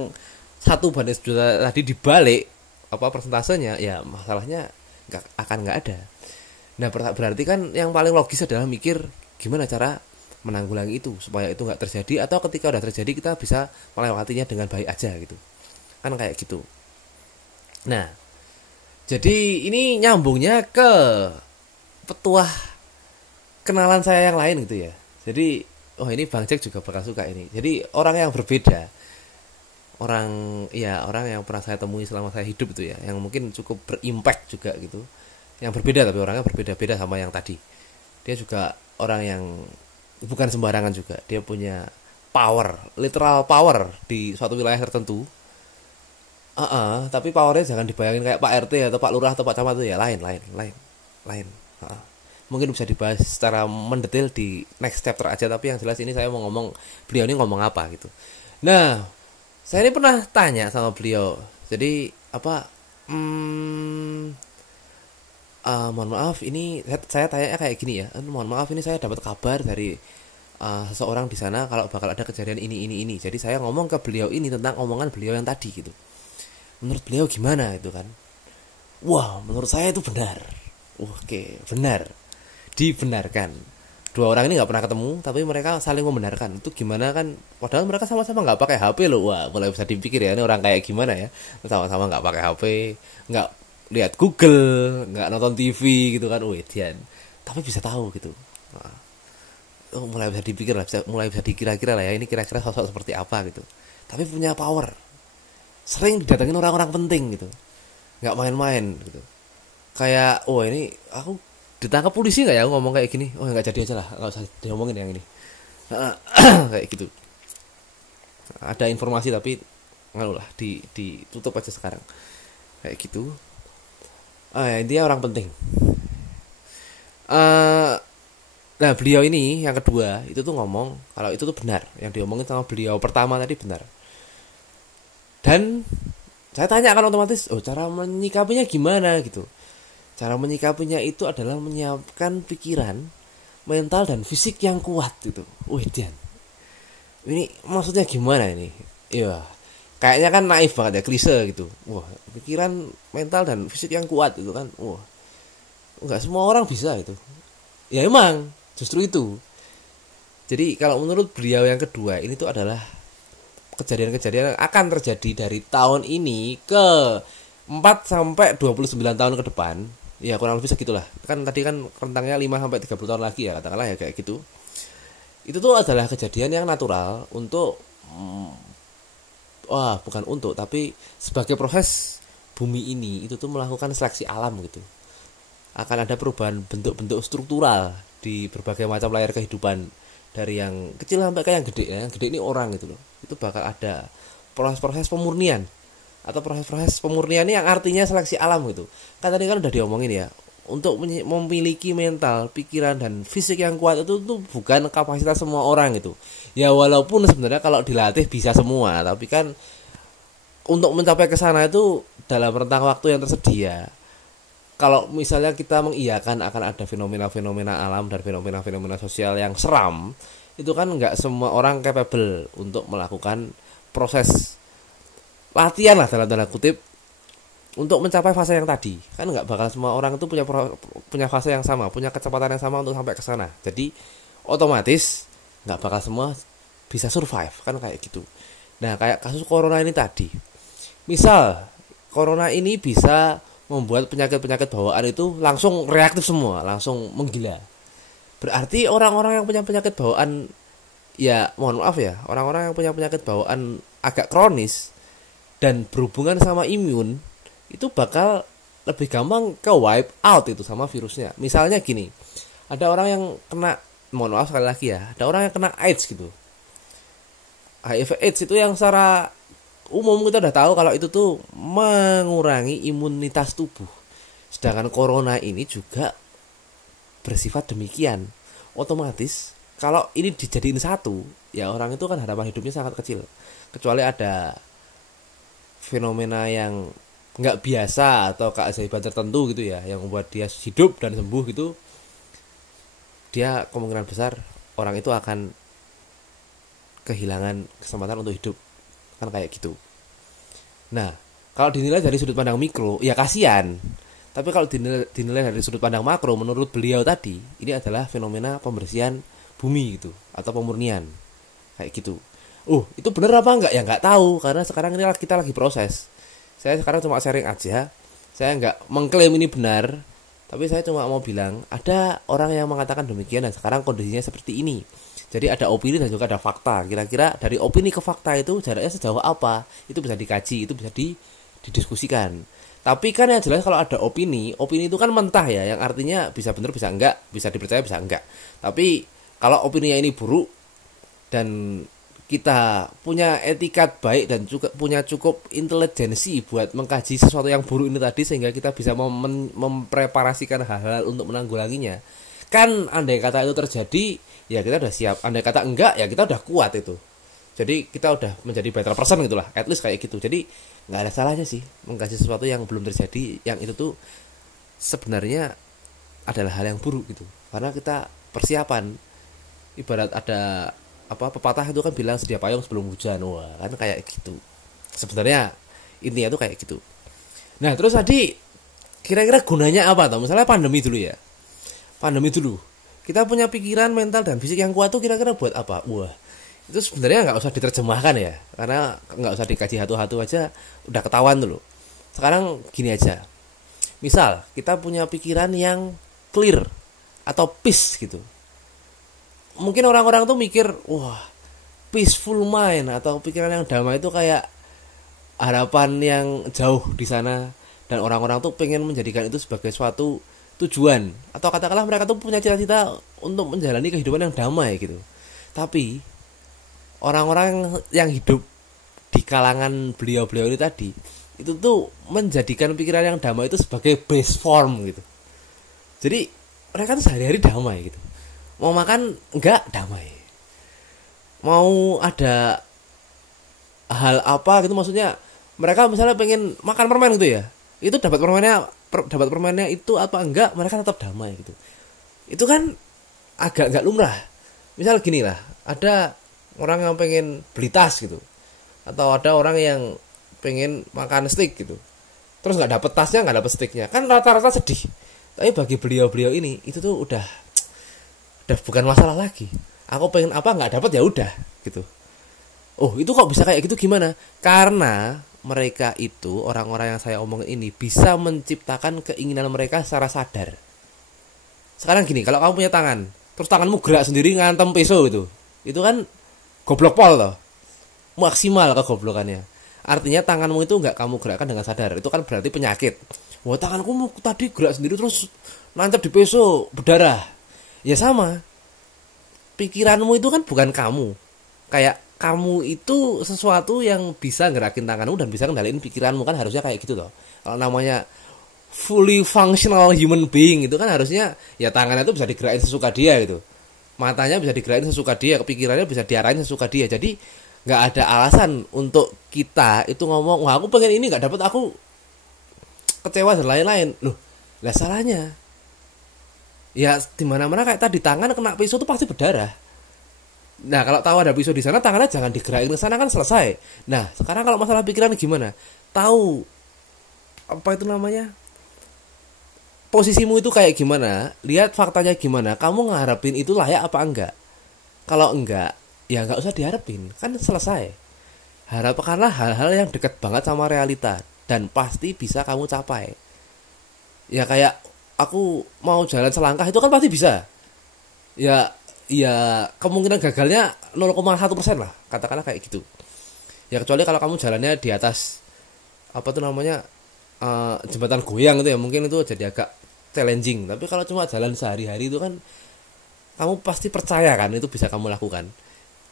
1 banding 1.000.000 tadi dibalik persentasenya, ya masalahnya nggak ada. Nah berarti kan yang paling logis adalah mikir gimana cara menanggulangi itu supaya itu nggak terjadi, atau ketika udah terjadi kita bisa melewatinya dengan baik aja gitu. Kan kayak gitu. Nah jadi ini nyambungnya ke petuah kenalan saya yang lain gitu ya. Jadi ini Bang Jack juga bakal suka ini. Jadi orang yang berbeda, orang yang pernah saya temui selama saya hidup itu ya, yang mungkin cukup berimpact juga gitu. Yang berbeda, tapi orangnya berbeda-beda sama yang tadi. Dia juga orang yang bukan sembarangan juga. Dia punya power, literal power di suatu wilayah tertentu. Tapi powernya jangan dibayangin kayak Pak RT atau Pak Lurah atau Pak Camat itu ya, lain. Mungkin bisa dibahas secara mendetail di next chapter aja, tapi yang jelas ini saya mau ngomong beliau ini ngomong apa gitu. Nah, saya ini pernah tanya sama beliau. Jadi apa? Hmm, mohon maaf, ini saya tanya kayak gini ya. Mohon maaf, ini saya dapat kabar dari seseorang di sana kalau bakal ada kejadian ini. Jadi saya ngomong ke beliau ini tentang omongan beliau yang tadi gitu. Menurut beliau gimana itu kan? Wah, menurut saya itu benar. Oke, benar. Dibenarkan. Dua orang ini nggak pernah ketemu, tapi mereka saling membenarkan. Itu gimana kan? Padahal mereka sama-sama nggak pakai HP loh. Wah, mulai bisa dipikir ya ini orang kayak gimana ya? Sama-sama nggak pakai HP, nggak lihat Google, nggak nonton TV gitu kan? Dian. Tapi bisa tahu gitu. Nah, mulai bisa dipikir lah, mulai bisa dikira-kira lah ya. Ini kira-kira sosok seperti apa gitu. Tapi punya power. Sering didatengin orang-orang penting gitu. Nggak main-main gitu. Kayak, ini aku ditangkap polisi nggak ya ngomong kayak gini. Nggak jadi aja lah, nggak usah diomongin yang ini. Kayak gitu. Ada informasi tapi nggak lah, ditutup aja sekarang kayak gitu. Ya, intinya orang penting. Nah, beliau ini yang kedua itu tuh ngomong kalau itu tuh benar, yang diomongin sama beliau pertama tadi benar. Dan saya tanya kan otomatis, cara menyikapinya gimana gitu. Cara menyikapinya itu adalah menyiapkan pikiran, mental dan fisik yang kuat gitu. Dian. Ini maksudnya gimana ini? Iya. Kayaknya kan naif banget ya, klise gitu. Pikiran, mental dan fisik yang kuat gitu kan. Enggak semua orang bisa itu. Ya emang, justru itu. Jadi kalau menurut beliau yang kedua, ini tuh adalah kejadian-kejadian yang akan terjadi dari tahun ini ke 4 sampai 29 tahun ke depan. Ya kurang lebih segitulah. Kan tadi kan rentangnya 5 sampai 30 tahun lagi ya, katakanlah ya kayak gitu. Itu tuh adalah kejadian yang natural untuk bukan untuk, tapi sebagai proses bumi ini itu tuh melakukan seleksi alam gitu. Akan ada perubahan bentuk-bentuk struktural di berbagai macam layar kehidupan, dari yang kecil sampai ke yang gede ya. Yang gede ini orang gitu loh. Itu bakal ada proses-proses pemurnian atau proses-proses pemurnian yang artinya seleksi alam gitu. Kan tadi kan udah diomongin ya, untuk memiliki mental, pikiran dan fisik yang kuat itu tuh bukan kapasitas semua orang gitu. Ya walaupun sebenarnya kalau dilatih bisa semua, tapi kan untuk mencapai ke sana itu dalam rentang waktu yang tersedia. Kalau misalnya kita mengiyakan akan ada fenomena-fenomena alam dan fenomena-fenomena sosial yang seram, itu kan nggak semua orang capable untuk melakukan proses latihan lah dalam tanda kutip untuk mencapai fase yang tadi. Kan nggak bakal semua orang itu punya fase yang sama, punya kecepatan yang sama untuk sampai ke sana. Jadi otomatis nggak bakal semua bisa survive kan kayak gitu. Nah, kayak kasus corona ini tadi. Misal corona ini bisa membuat penyakit-penyakit bawaan itu langsung reaktif semua, langsung menggila. Berarti orang-orang yang punya penyakit bawaan, ya mohon maaf ya, orang-orang yang punya penyakit bawaan agak kronis dan berhubungan sama imun, itu bakal lebih gampang ke wipe out itu sama virusnya. Misalnya gini, ada orang yang kena, mohon maaf sekali lagi ya, ada orang yang kena AIDS gitu. HIV AIDS itu yang secara umum kita udah tahu kalau itu tuh mengurangi imunitas tubuh. Sedangkan corona ini juga bersifat demikian. Otomatis kalau ini dijadiin satu, ya orang itu kan harapan hidupnya sangat kecil. Kecuali ada fenomena yang nggak biasa atau keajaiban tertentu gitu ya, yang membuat dia hidup dan sembuh gitu, dia kemungkinan besar orang itu akan kehilangan kesempatan untuk hidup, kan kayak gitu. Nah, kalau dinilai dari sudut pandang mikro, ya kasihan. Tapi kalau dinilai dari sudut pandang makro, menurut beliau tadi, ini adalah fenomena pembersihan bumi gitu, atau pemurnian, kayak gitu. Itu benar apa enggak? Ya enggak tahu, karena sekarang ini kita lagi proses. Saya sekarang cuma sharing aja. Saya enggak mengklaim ini benar, tapi saya cuma mau bilang ada orang yang mengatakan demikian dan sekarang kondisinya seperti ini. Jadi ada opini dan juga ada fakta. Kira-kira dari opini ke fakta itu jaraknya sejauh apa? Itu bisa dikaji, itu bisa didiskusikan. Tapi kan yang jelas kalau ada opini itu kan mentah ya, yang artinya bisa benar bisa enggak, bisa dipercaya bisa enggak. Tapi kalau opininya ini buruk dan kita punya etikat baik dan juga punya cukup intelijensi buat mengkaji sesuatu yang buruk ini tadi, sehingga kita bisa mempreparasikan hal-hal untuk menanggulanginya. Kan andai kata itu terjadi, ya kita udah siap. Andai kata enggak, ya kita udah kuat itu. Jadi kita udah menjadi better person gitulah, at least kayak gitu. Jadi nggak ada salahnya sih mengkaji sesuatu yang belum terjadi, yang itu tuh sebenarnya adalah hal yang buruk gitu. Karena kita persiapan, ibarat ada apa pepatah itu kan bilang sedia payung sebelum hujan. Wah, kan kayak gitu. Sebenarnya intinya tuh kayak gitu. Nah, terus tadi kira-kira gunanya apa tuh? Misalnya pandemi dulu ya. Pandemi dulu. Kita punya pikiran, mental dan fisik yang kuat tuh kira-kira buat apa? Wah, itu sebenarnya nggak usah diterjemahkan ya, karena nggak usah dikaji satu-satu aja udah ketahuan dulu. Sekarang gini aja, misal kita punya pikiran yang clear atau peace gitu, mungkin orang-orang tuh mikir wah peaceful mind atau pikiran yang damai itu kayak harapan yang jauh di sana, dan orang-orang tuh pengen menjadikan itu sebagai suatu tujuan, atau katakanlah mereka tuh punya cita-cita untuk menjalani kehidupan yang damai gitu. Tapi orang-orang yang hidup di kalangan beliau-beliau ini tadi itu tuh menjadikan pikiran yang damai itu sebagai base form gitu. Jadi mereka tuh sehari-hari damai gitu. Mau makan enggak damai. Mau ada hal apa gitu, maksudnya mereka misalnya pengen makan permen gitu ya. Itu dapat permennya itu apa enggak, mereka tetap damai gitu. Itu kan agak enggak lumrah. Misal gini lah, ada orang yang pengen beli tas gitu, atau ada orang yang pengen makan steak gitu, terus nggak dapet tasnya, nggak dapet steaknya, kan rata-rata sedih. Tapi bagi beliau-beliau ini itu tuh udah bukan masalah lagi. Aku pengen apa nggak dapet ya udah gitu. Oh, itu kok bisa kayak gitu gimana? Karena mereka itu orang-orang yang saya omongin ini bisa menciptakan keinginan mereka secara sadar. Sekarang gini, kalau kamu punya tangan, terus tanganmu gerak sendiri ngantem pisau itu kan goblok pol loh, maksimal kegoblokannya. Artinya tanganmu itu nggak kamu gerakkan dengan sadar, itu kan berarti penyakit. Wah, tanganku tadi gerak sendiri terus nancap di pisau berdarah. Ya sama, pikiranmu itu kan bukan kamu. Kayak kamu itu sesuatu yang bisa gerakin tanganmu dan bisa kendaliin pikiranmu, kan harusnya kayak gitu loh. Kalau namanya fully functional human being itu kan harusnya ya tangannya itu bisa digerakin sesuka dia gitu. Matanya bisa digerakin sesuka dia, kepikirannya bisa diarahin sesuka dia. Jadi nggak ada alasan untuk kita itu ngomong wah aku pengen ini nggak dapat, aku kecewa dan lain-lain. Loh, lah salahnya ya dimana-mana kayak tadi, tangan kena pisau tuh pasti berdarah. Nah, kalau tahu ada pisau di sana, tangannya jangan digerakin ke sana, kan selesai. Nah, sekarang kalau masalah pikiran gimana? Tahu apa itu namanya, posisimu itu kayak gimana, lihat faktanya gimana, kamu ngarepin itu layak apa enggak. Kalau enggak, ya enggak usah diharapin, kan selesai. Harapkanlah hal-hal yang dekat banget sama realita dan pasti bisa kamu capai. Ya kayak aku mau jalan selangkah itu kan pasti bisa. Ya kemungkinan gagalnya 0,1% lah, katakanlah kayak gitu. Ya kecuali kalau kamu jalannya di atas apa tuh namanya jembatan goyang itu ya, mungkin itu jadi agak challenging. Tapi kalau cuma jalan sehari-hari itu kan kamu pasti percaya kan itu bisa kamu lakukan.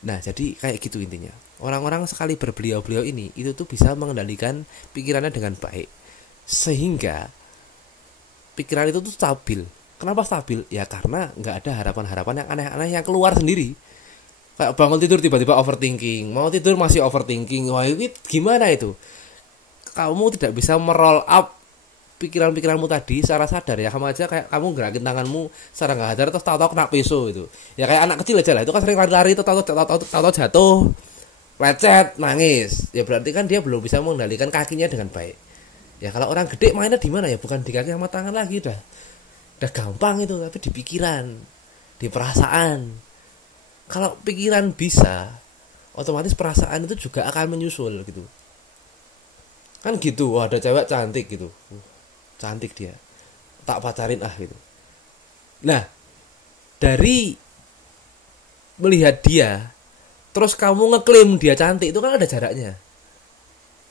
Nah, jadi kayak gitu intinya. Orang-orang sekali berbeliau-beliau ini itu tuh bisa mengendalikan pikirannya dengan baik, sehingga pikiran itu tuh stabil. Kenapa stabil? Ya karena nggak ada harapan-harapan yang aneh-aneh yang keluar sendiri. Kayak bangun tidur tiba-tiba overthinking, mau tidur masih overthinking. Wah, ini gimana itu? Kamu tidak bisa meroll up pikiran-pikiranmu tadi secara sadar ya. Kamu aja kayak kamu gerakin tanganmu secara nggak sadar terus tahu-tahu kena pisau itu. Ya kayak anak kecil aja lah, itu kan sering lari-lari itu tahu-tahu jatuh, lecet, nangis. Ya berarti kan dia belum bisa mengendalikan kakinya dengan baik. Ya kalau orang gede mainnya di mana ya? Bukan di kaki sama tangan lagi, udah gampang itu, tapi di pikiran, di perasaan. Kalau pikiran bisa, otomatis perasaan itu juga akan menyusul gitu. Kan gitu, wah ada cewek cantik gitu. Cantik dia. Tak pacarin gitu. Nah, dari melihat dia, terus kamu ngeklaim dia cantik, itu kan ada jaraknya.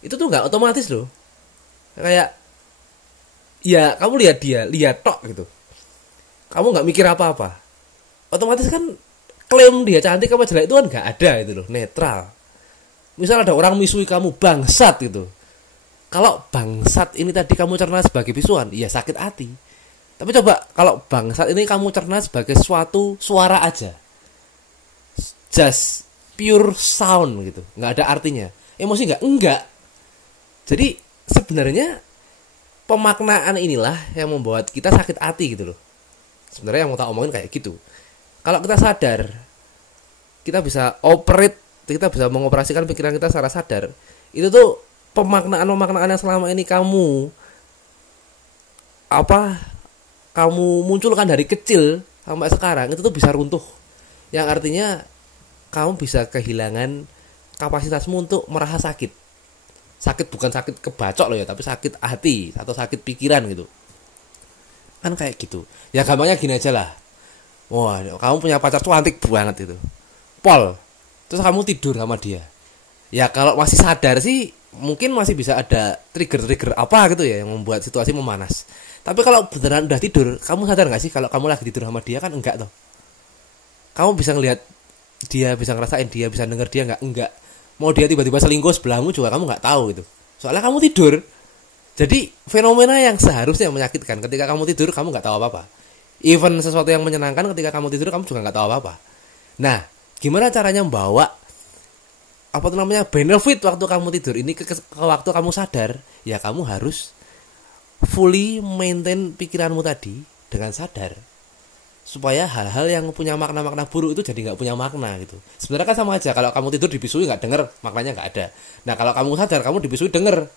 Itu tuh nggak otomatis loh. Kayak ya kamu lihat dia, lihat tok gitu. Kamu nggak mikir apa-apa. Otomatis kan klaim dia cantik apa jelek itu kan nggak ada itu loh, netral. Misal ada orang misui kamu bangsat gitu. Kalau bangsat ini tadi kamu cerna sebagai visuan, ya sakit hati. Tapi coba kalau bangsat ini kamu cerna sebagai suatu suara aja, just pure sound gitu, nggak ada artinya. Emosi enggak. Jadi sebenarnya pemaknaan inilah yang membuat kita sakit hati gitu loh. Sebenarnya yang mau tak omongin kayak gitu. Kalau kita sadar, kita bisa operate, kita bisa mengoperasikan pikiran kita secara sadar. Itu tuh pemaknaan yang selama ini kamu munculkan dari kecil sampai sekarang itu tuh bisa runtuh. Yang artinya kamu bisa kehilangan kapasitasmu untuk merasa sakit. Sakit bukan sakit kebacok loh ya, tapi sakit hati atau sakit pikiran gitu. Kan kayak gitu. Ya gampangnya gini aja lah. Wah, kamu punya pacar cantik banget itu. Pol. Terus kamu tidur sama dia. Ya kalau masih sadar sih mungkin masih bisa ada trigger-trigger apa gitu ya yang membuat situasi memanas. Tapi kalau beneran udah tidur, kamu sadar gak sih kalau kamu lagi tidur sama dia? Kan enggak toh. Kamu bisa ngelihat dia, bisa ngerasain dia, bisa denger dia enggak. Mau dia tiba-tiba selingkuh sebelahmu juga kamu nggak tahu gitu. Soalnya kamu tidur. Jadi fenomena yang seharusnya menyakitkan ketika kamu tidur, kamu nggak tahu apa-apa. Even sesuatu yang menyenangkan ketika kamu tidur, kamu juga nggak tahu apa-apa. Nah, gimana caranya membawa benefit waktu kamu tidur ini ke waktu kamu sadar? Ya kamu harus fully maintain pikiranmu tadi dengan sadar, supaya hal-hal yang punya makna-makna buruk itu jadi nggak punya makna gitu. Sebenarnya kan sama aja, kalau kamu tidur dipisui nggak denger, maknanya nggak ada. Nah kalau kamu sadar, kamu dipisui denger.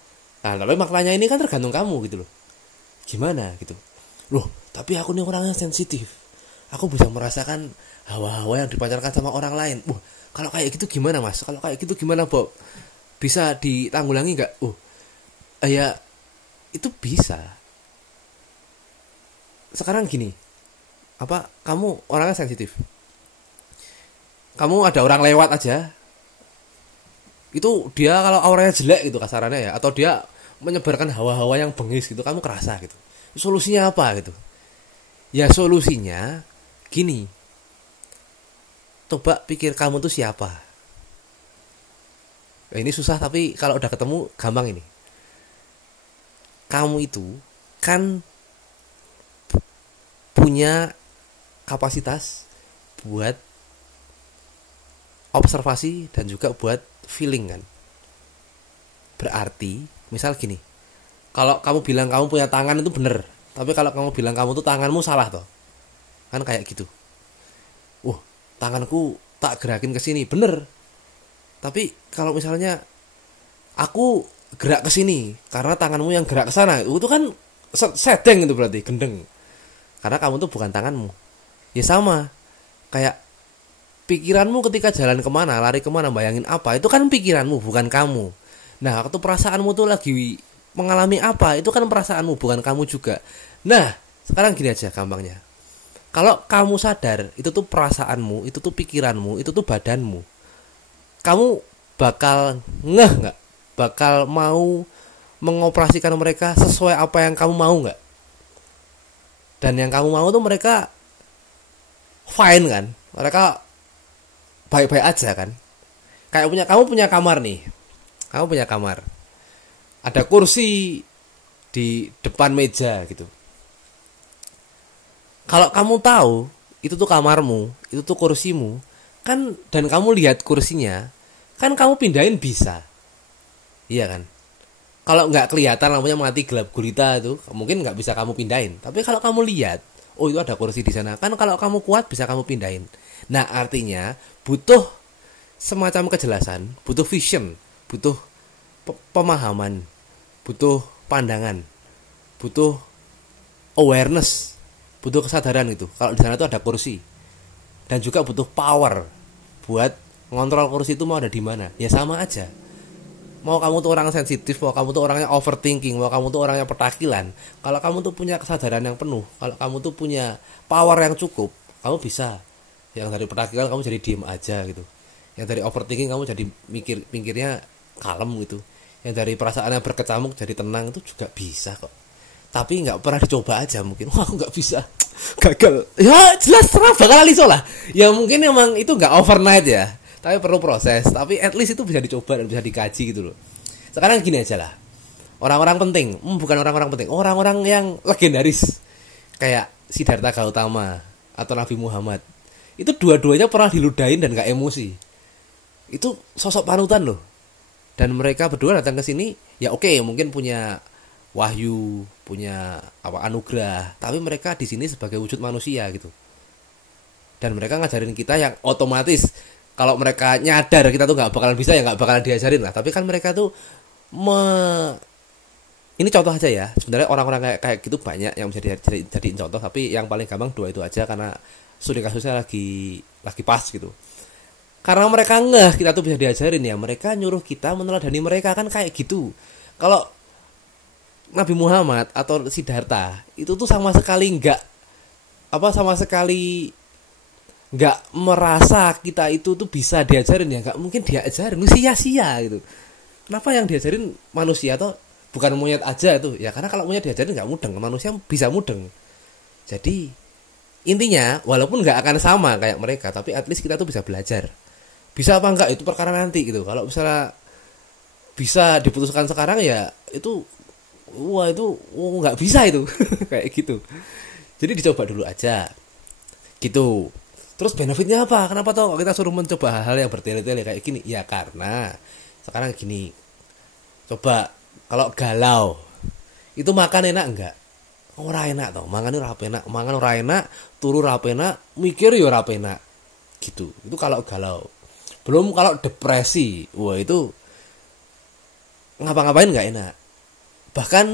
Nah tapi maknanya ini kan tergantung kamu gitu loh. Gimana gitu. Loh tapi aku nih orangnya sensitif, aku bisa merasakan hawa-hawa yang dipancarkan sama orang lain. Kalau kayak gitu gimana mas? Kalau kayak gitu gimana Bob? Bisa ditanggulangi nggak? Ya itu bisa. Sekarang gini, kamu orangnya sensitif, kamu ada orang lewat aja, itu dia kalau auranya jelek gitu kasarannya ya, atau dia menyebarkan hawa-hawa yang bengis gitu, kamu kerasa gitu. Solusinya apa gitu? Ya solusinya gini, coba pikir kamu tuh siapa. Ini susah tapi kalau udah ketemu gampang ini. Kamu itu kan punya kapasitas buat observasi dan juga buat feeling kan. Berarti misal gini, kalau kamu bilang kamu punya tangan itu bener, tapi kalau kamu bilang kamu tuh tanganmu salah toh, kan kayak gitu. Tanganku tak gerakin ke sini bener, tapi kalau misalnya aku gerak ke sini karena tanganmu yang gerak ke sana, itu kan sedeng, itu berarti gendeng, karena kamu tuh bukan tanganmu. Ya sama kayak pikiranmu ketika jalan kemana, lari kemana, bayangin apa, itu kan pikiranmu bukan kamu. Nah waktu perasaanmu tuh lagi mengalami apa, itu kan perasaanmu bukan kamu juga. Nah sekarang gini aja gampangnya, kalau kamu sadar itu tuh perasaanmu, itu tuh pikiranmu, itu tuh badanmu, kamu bakal ngeh nggak? Bakal mau mengoperasikan mereka sesuai apa yang kamu mau nggak? Dan yang kamu mau tuh mereka fine kan? Mereka baik-baik aja kan? Kayak kamu punya kamar nih. Kamu punya kamar. Ada kursi di depan meja gitu. Kalau kamu tahu itu tuh kamarmu, itu tuh kursimu, kan, dan kamu lihat kursinya, kan kamu pindahin bisa. Iya kan? Kalau nggak kelihatan lampunya mati gelap gulita itu, mungkin nggak bisa kamu pindahin. Tapi kalau kamu lihat, oh itu ada kursi di sana, kan kalau kamu kuat bisa kamu pindahin. Nah artinya butuh semacam kejelasan, butuh vision, butuh pemahaman, butuh pandangan, butuh awareness, butuh kesadaran gitu. Kalau di sana tuh ada kursi, dan juga butuh power buat ngontrol kursi itu mau ada di mana. Ya sama aja. Mau kamu tuh orang sensitif, mau kamu tuh orangnya overthinking, mau kamu tuh orangnya petakilan, kalau kamu tuh punya kesadaran yang penuh, kalau kamu tuh punya power yang cukup, kamu bisa. Yang dari petakilan kamu jadi diem aja gitu. Yang dari overthinking kamu jadi mikirnya kalem gitu. Yang dari perasaan yang berkecamuk jadi tenang, itu juga bisa kok. Tapi nggak pernah dicoba aja mungkin. Wah aku nggak bisa, gagal. Ya jelas serah bakal aliso lah. Ya mungkin emang itu nggak overnight ya. Tapi perlu proses, tapi at least itu bisa dicoba dan bisa dikaji gitu loh. Sekarang gini aja lah, orang-orang penting, bukan orang-orang penting, orang-orang yang legendaris kayak Siddhartha Gautama atau Nabi Muhammad, itu dua-duanya pernah diludahin dan gak emosi. Itu sosok panutan loh. Dan mereka berdua datang ke sini, ya oke, mungkin punya wahyu, punya apa anugerah, tapi mereka di sini sebagai wujud manusia gitu. Dan mereka ngajarin kita yang otomatis kalau mereka nyadar kita tuh nggak bakalan bisa, ya nggak bakalan diajarin lah. Tapi kan mereka tuh me ini contoh aja ya. Sebenarnya orang-orang kayak gitu banyak yang bisa dijadiin contoh, tapi yang paling gampang dua itu aja karena studi kasusnya lagi pas gitu. Karena mereka ngeh kita tuh bisa diajarin, ya mereka nyuruh kita meneladani mereka, kan kayak gitu. Kalau Nabi Muhammad atau Siddhartha itu tuh sama sekali sama sekali nggak merasa kita itu tuh bisa diajarin, ya nggak mungkin diajarin, sia-sia gitu. Kenapa yang diajarin manusia atau bukan monyet aja itu? Ya karena kalau monyet diajarin nggak mudeng, manusia bisa mudeng. Jadi intinya walaupun nggak akan sama kayak mereka, tapi at least kita tuh bisa belajar. Bisa apa enggak itu perkara nanti gitu. Kalau misalnya bisa diputuskan sekarang, ya itu nggak bisa itu kayak gitu. Jadi dicoba dulu aja gitu. Terus benefitnya apa? Kenapa toh kita suruh mencoba hal-hal yang bertele-tele kayak gini? Ya karena sekarang gini, coba kalau galau itu makan enak enggak? Ora enak toh, mangan ora enak, mangan ora enak, turu ora enak, mikir ya ora enak. Gitu. Itu kalau galau. Belum kalau depresi, wah itu ngapa-ngapain nggak enak. Bahkan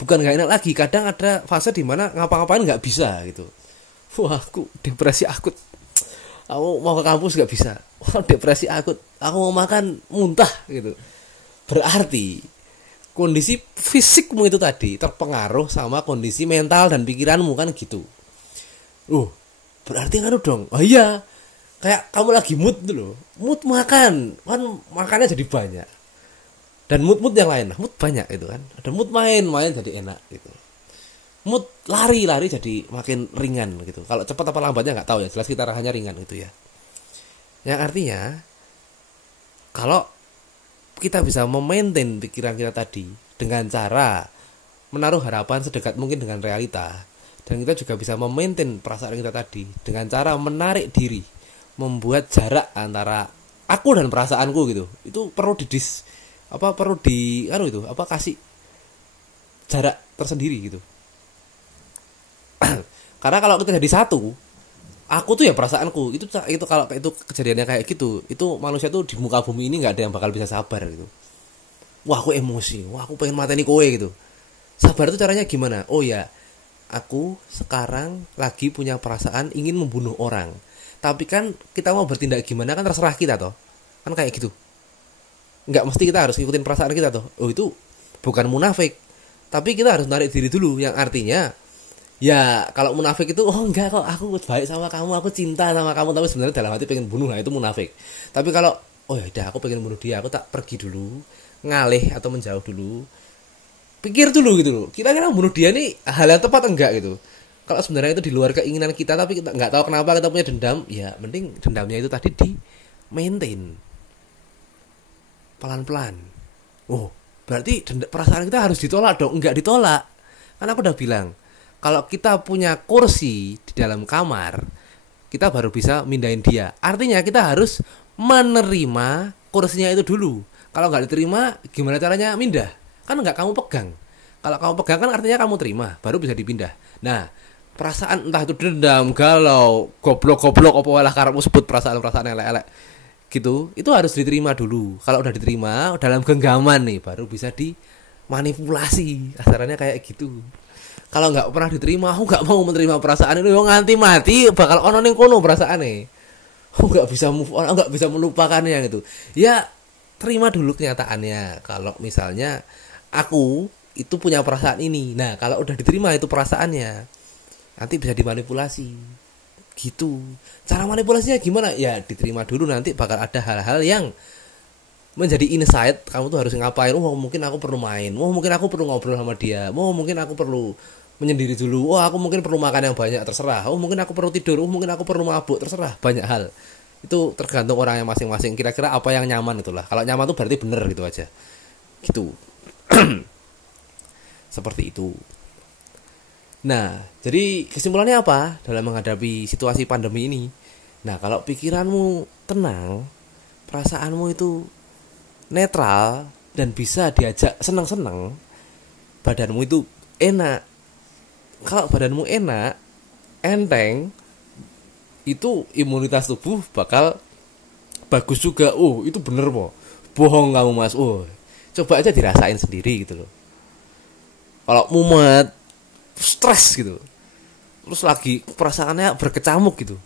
bukan nggak enak lagi, kadang ada fase di mana ngapa-ngapain nggak bisa gitu. Wah, aku depresi akut. Aku mau ke kampus nggak bisa. Wah, depresi akut. Aku mau makan muntah gitu. Berarti kondisi fisikmu itu tadi terpengaruh sama kondisi mental dan pikiranmu kan gitu. Berarti kan dong. Oh iya, kayak kamu lagi mood dulu, mood makan, kan makannya jadi banyak. Dan mood yang lain, mood banyak itu kan. Ada mood main jadi enak gitu. Mood lari jadi makin ringan gitu. Kalau cepat apa lambatnya nggak tahu ya, jelas kita arahnya ringan gitu ya. Yang artinya kalau kita bisa memaintain pikiran kita tadi dengan cara menaruh harapan sedekat mungkin dengan realita, dan kita juga bisa memaintain perasaan kita tadi dengan cara menarik diri, membuat jarak antara aku dan perasaanku gitu. Itu perlu kasih jarak tersendiri gitu. Karena kalau kita jadi satu, aku tuh ya perasaanku, itu kalau itu kejadiannya kayak gitu, itu manusia tuh di muka bumi ini nggak ada yang bakal bisa sabar gitu. Wah aku emosi, wah aku pengen mateni kowe gitu. Sabar itu caranya gimana? Oh ya, aku sekarang lagi punya perasaan ingin membunuh orang. Tapi kan kita mau bertindak gimana kan terserah kita toh. Kan kayak gitu. Nggak mesti kita harus ikutin perasaan kita toh. Oh itu bukan munafik. Tapi kita harus narik diri dulu, yang artinya ya kalau munafik itu enggak kok, aku baik sama kamu, aku cinta sama kamu, tapi sebenarnya dalam hati pengen bunuh, nah itu munafik. Tapi kalau ya udah aku pengen bunuh dia, aku tak pergi dulu, ngalih atau menjauh dulu, pikir dulu gitu loh, kira-kira bunuh dia nih hal yang tepat enggak gitu. Kalau sebenarnya itu di luar keinginan kita, tapi kita nggak tahu kenapa kita punya dendam, ya mending dendamnya itu tadi di maintain pelan-pelan. Berarti perasaan kita harus ditolak dong? Enggak ditolak, karena aku udah bilang kalau kita punya kursi di dalam kamar, kita baru bisa mindahin dia. Artinya kita harus menerima kursinya itu dulu. Kalau nggak diterima, gimana caranya mindah? Kan nggak kamu pegang. Kalau kamu pegang kan artinya kamu terima, baru bisa dipindah. Nah, perasaan entah itu dendam, galau, goblok, apa lah karepmu sebut perasaan-perasaan elek-elek gitu, itu harus diterima dulu. Kalau udah diterima dalam genggaman nih, baru bisa dimanipulasi. Kasarannya kayak gitu. Kalau nggak pernah diterima, aku nggak mau menerima perasaan ini, nganti mati bakal ono ning kono perasaane. Aku nggak bisa move on, nggak bisa melupakannya gitu. Ya terima dulu kenyataannya. Kalau misalnya aku itu punya perasaan ini, nah kalau udah diterima itu perasaannya, nanti bisa dimanipulasi. Gitu. Cara manipulasinya gimana? Ya diterima dulu, nanti bakal ada hal-hal yang menjadi insight, kamu tuh harus ngapain. Mungkin aku perlu main, mungkin aku perlu ngobrol sama dia, mungkin aku perlu menyendiri dulu, aku mungkin perlu makan yang banyak, terserah. Mungkin aku perlu tidur, mungkin aku perlu mabuk, terserah. Banyak hal. Itu tergantung orang yang masing-masing. Kira-kira apa yang nyaman itulah. Kalau nyaman tuh berarti bener gitu aja. Gitu. Seperti itu. Nah, jadi kesimpulannya apa dalam menghadapi situasi pandemi ini? Nah, kalau pikiranmu tenang, perasaanmu itu netral dan bisa diajak senang-senang, badanmu itu enak. Kalau badanmu enak, enteng, itu imunitas tubuh bakal bagus juga. Oh, itu bener mo. Bohong kamu mas. Oh, coba aja dirasain sendiri gitu loh. Kalau mumet, stres gitu, terus lagi perasaannya berkecamuk gitu,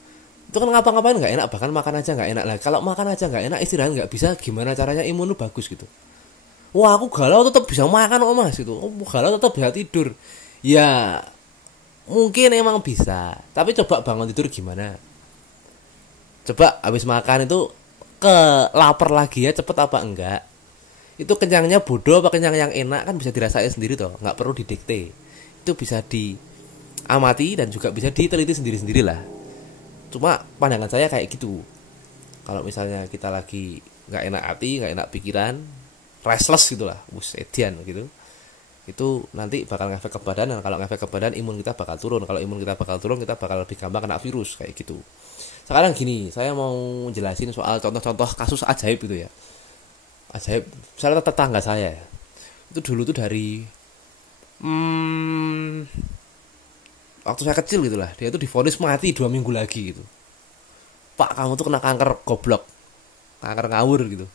itu kan ngapa-ngapain nggak enak, bahkan makan aja nggak enak lah. Kalau makan aja nggak enak, istirahat nggak bisa, gimana caranya imun lu bagus gitu? Wah aku galau tetap bisa makan kok mas gitu, oh, galau tetap bisa tidur. Ya mungkin emang bisa, tapi coba bangun tidur gimana? Coba habis makan itu ke lapar lagi ya cepet apa enggak? Itu kenyangnya bodoh apa kenyang yang enak kan bisa dirasain sendiri toh, nggak perlu didikte. Itu bisa diamati dan juga bisa diteliti sendiri-sendiri lah. Cuma pandangan saya kayak gitu. Kalau misalnya kita lagi nggak enak hati, nggak enak pikiran, restless gitulah, edian gitu, itu nanti bakal ngefek ke badan, dan kalau ngefek ke badan imun kita bakal turun. Kalau imun kita bakal turun, kita bakal lebih gampang kena virus kayak gitu. Sekarang gini, saya mau jelasin soal contoh-contoh kasus ajaib gitu ya. Ajaib, misalnya tetangga saya itu dulu tuh dari waktu saya kecil gitulah, dia tuh divonis mati 2 minggu lagi gitu. Pak kamu tuh kena kanker goblok, kanker ngawur gitu,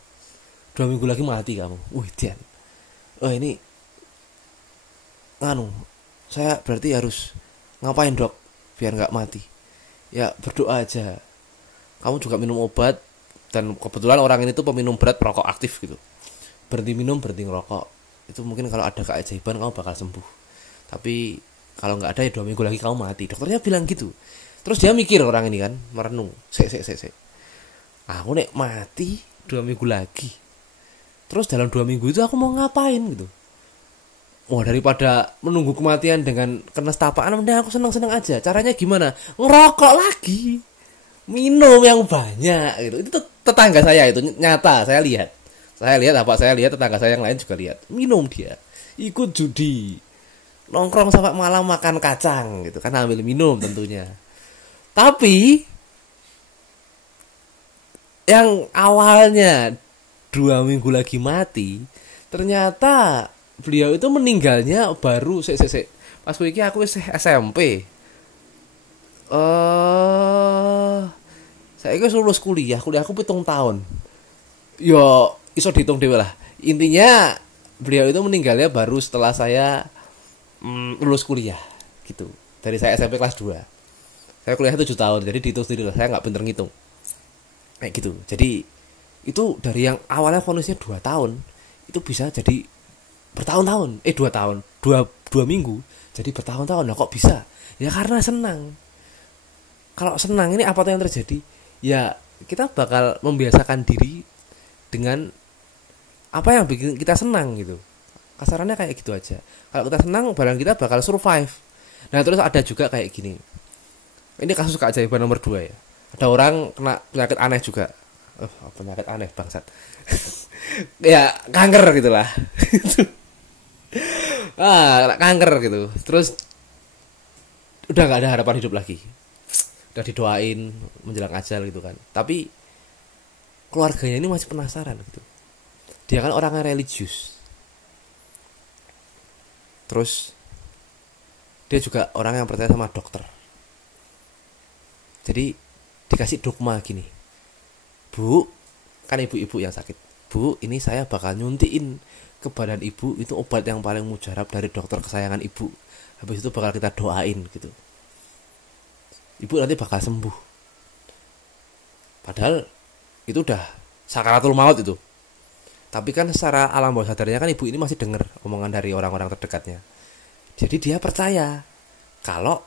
2 minggu lagi mati kamu. Wih Dian, oh ini nganu, saya berarti harus ngapain dok biar nggak mati? Ya berdoa aja, kamu juga minum obat, dan kebetulan orang ini tuh peminum berat perokok aktif gitu, berhenti minum berhenti ngerokok. Itu mungkin kalau ada keajaiban kamu bakal sembuh, tapi kalau nggak ada ya 2 minggu lagi kamu mati, dokternya bilang gitu. Terus dia mikir, orang ini kan merenung, sek aku nek mati 2 minggu lagi, terus dalam 2 minggu itu aku mau ngapain gitu. Wah daripada menunggu kematian dengan kenestapaan, mending aku seneng-seneng aja. Caranya gimana? Ngerokok lagi, minum yang banyak gitu. Itu tetangga saya, itu nyata, saya lihat apa, saya lihat tetangga saya yang lain juga lihat, minum dia, ikut judi, nongkrong sampai malam, makan kacang gitu kan, ambil minum tentunya. Tapi yang awalnya 2 minggu lagi mati, ternyata beliau itu meninggalnya baru pas aku SMP. Saya lulus kuliahku 7 tahun. Yo iso dihitung dewe lah. Intinya beliau itu meninggalnya baru setelah saya lulus kuliah gitu. Dari saya SMP kelas 2. Saya kuliah 7 tahun, jadi dihitung sendiri lah, saya nggak pinter ngitung. Kayak gitu. Jadi itu dari yang awalnya vonisnya 2 tahun, itu bisa jadi bertahun-tahun. 2 tahun, 2 minggu jadi bertahun-tahun. Nah kok bisa? Ya karena senang. Kalau senang ini apa tuh yang terjadi? Ya kita bakal membiasakan diri dengan apa yang bikin kita senang gitu. Kasarannya kayak gitu aja. Kalau kita senang, barang kita bakal survive. Nah terus ada juga kayak gini. Ini kasus keajaiban nomor 2 ya. Ada orang kena penyakit aneh juga. Penyakit aneh bangsat. Ya kanker gitulah. Kanker gitu. Terus udah nggak ada harapan hidup lagi. Udah didoain menjelang ajal gitu kan. Tapi keluarganya ini masih penasaran gitu. Dia kan orangnya religius. Terus dia juga orang yang percaya sama dokter. Jadi dikasih dogma gini, Bu, kan ibu-ibu yang sakit, Bu, ini saya bakal nyuntikin ke badan ibu itu obat yang paling mujarab dari dokter kesayangan ibu. Habis itu bakal kita doain gitu, ibu nanti bakal sembuh. Padahal itu udah sakaratul maut itu. Tapi kan secara alam bawah sadarnya kan ibu ini masih dengar omongan dari orang-orang terdekatnya. Jadi dia percaya kalau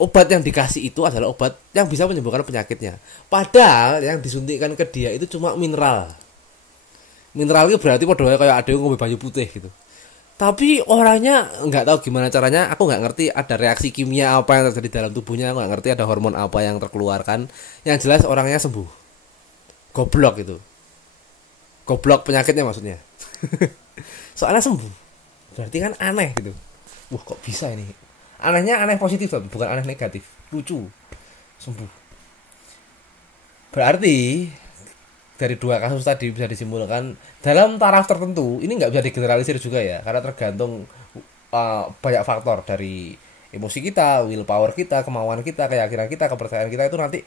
obat yang dikasih itu adalah obat yang bisa menyembuhkan penyakitnya. Padahal yang disuntikkan ke dia itu cuma mineral. Mineral itu berarti padahal kayak ada yang ngombe banyu putih gitu. Tapi orangnya nggak tahu gimana caranya, aku nggak ngerti ada reaksi kimia apa yang terjadi dalam tubuhnya, aku nggak ngerti ada hormon apa yang terkeluarkan. Yang jelas orangnya sembuh. Goblok itu. Goblok penyakitnya maksudnya. Soalnya sembuh. Berarti kan aneh gitu. Wah kok bisa ini? Anehnya aneh positif tapi bukan aneh negatif. Lucu. Sembuh. Berarti dari dua kasus tadi bisa disimpulkan dalam taraf tertentu ini nggak bisa digeneralisir juga ya, karena tergantung banyak faktor dari emosi kita, willpower kita, kemauan kita, keyakinan kita, kepercayaan kita itu nanti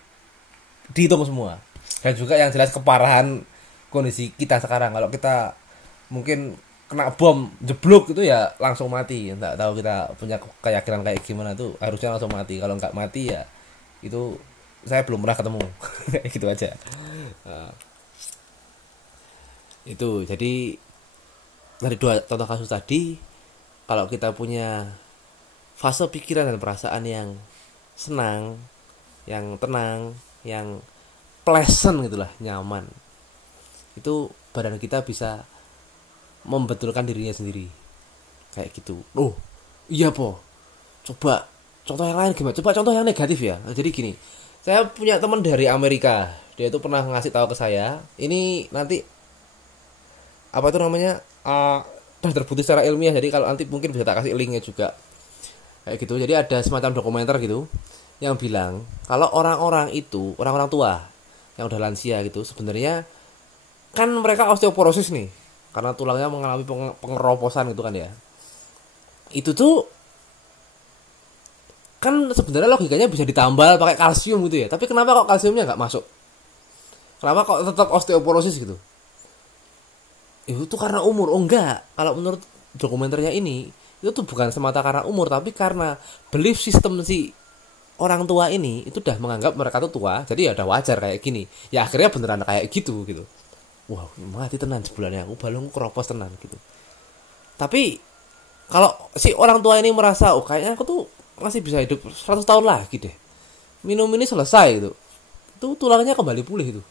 dihitung semua. Dan juga yang jelas keparahan kondisi kita sekarang. Kalau kita mungkin kena bom jeblok itu ya langsung mati. Nggak tahu kita punya keyakinan kayak gimana tuh harusnya langsung mati. Kalau nggak mati ya itu saya belum pernah ketemu. Kayak gitu aja. Nah, itu jadi dari dua contoh kasus tadi, kalau kita punya fase pikiran dan perasaan yang senang, yang tenang, yang pleasant gitulah, nyaman, itu badan kita bisa membetulkan dirinya sendiri kayak gitu. Oh iya po, coba contoh yang lain gimana, coba contoh yang negatif ya. Nah, jadi gini, saya punya teman dari Amerika, dia itu pernah ngasih tahu ke saya, ini nanti apa itu namanya, udah terbukti secara ilmiah, jadi kalau nanti mungkin bisa tak kasih linknya juga kayak gitu. Jadi ada semacam dokumenter gitu yang bilang kalau orang-orang itu, orang-orang tua yang udah lansia gitu, sebenarnya kan mereka osteoporosis nih karena tulangnya mengalami pengeroposan gitu kan ya. Itu tuh kan sebenarnya logikanya bisa ditambal pakai kalsium gitu ya, tapi kenapa kok kalsiumnya nggak masuk, kenapa kok tetap osteoporosis gitu? Itu tuh karena umur. Oh enggak, kalau menurut dokumenternya ini itu tuh bukan semata karena umur, tapi karena belief system si orang tua ini itu udah menganggap mereka tuh tua, jadi ya udah wajar kayak gini. Ya akhirnya beneran kayak gitu. Wah, mati tenan sebulannya aku, balungku keropos tenan gitu. Tapi kalau si orang tua ini merasa, oh kayaknya aku tuh masih bisa hidup 100 tahun lagi deh, minum ini selesai gitu, itu tulangnya kembali pulih itu.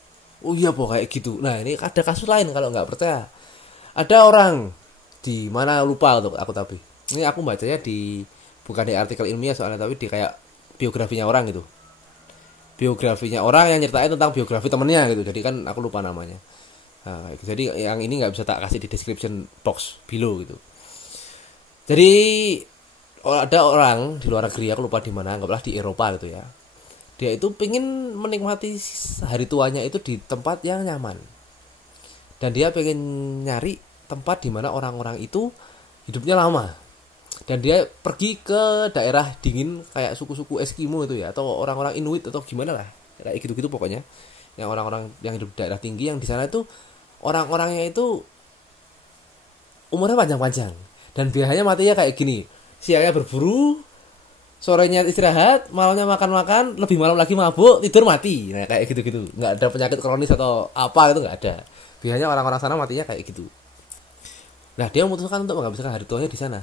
Oh iya po, kayak gitu. Nah ini ada kasus lain, kalau nggak percaya, ada orang di mana lupa untuk aku, tapi ini aku bacanya di, bukan di artikel ilmiah soalnya, tapi di kayak biografinya orang gitu, biografinya orang yang nyeritain tentang biografi temennya gitu, jadi kan aku lupa namanya. Nah, jadi yang ini nggak bisa tak kasih di description box below gitu. Jadi ada orang di luar negeri, aku lupa di mana, anggaplah di Eropa gitu ya, dia itu pengen menikmati hari tuanya itu di tempat yang nyaman, dan dia pengen nyari tempat di mana orang-orang itu hidupnya lama, dan dia pergi ke daerah dingin kayak suku-suku Eskimo itu ya, atau orang-orang Inuit atau gimana lah, kayak gitu-gitu pokoknya, yang orang-orang yang hidup di daerah tinggi, yang di sana itu orang-orangnya itu umurnya panjang-panjang, dan biasanya matinya kayak gini, siangnya berburu, sorenya istirahat, malamnya makan-makan, lebih malam lagi mabuk, tidur mati. Nah kayak gitu-gitu, nggak ada penyakit kronis atau apa itu, nggak ada. Biasanya orang-orang sana matinya kayak gitu. Nah dia memutuskan untuk menghabiskan hari tuanya di sana.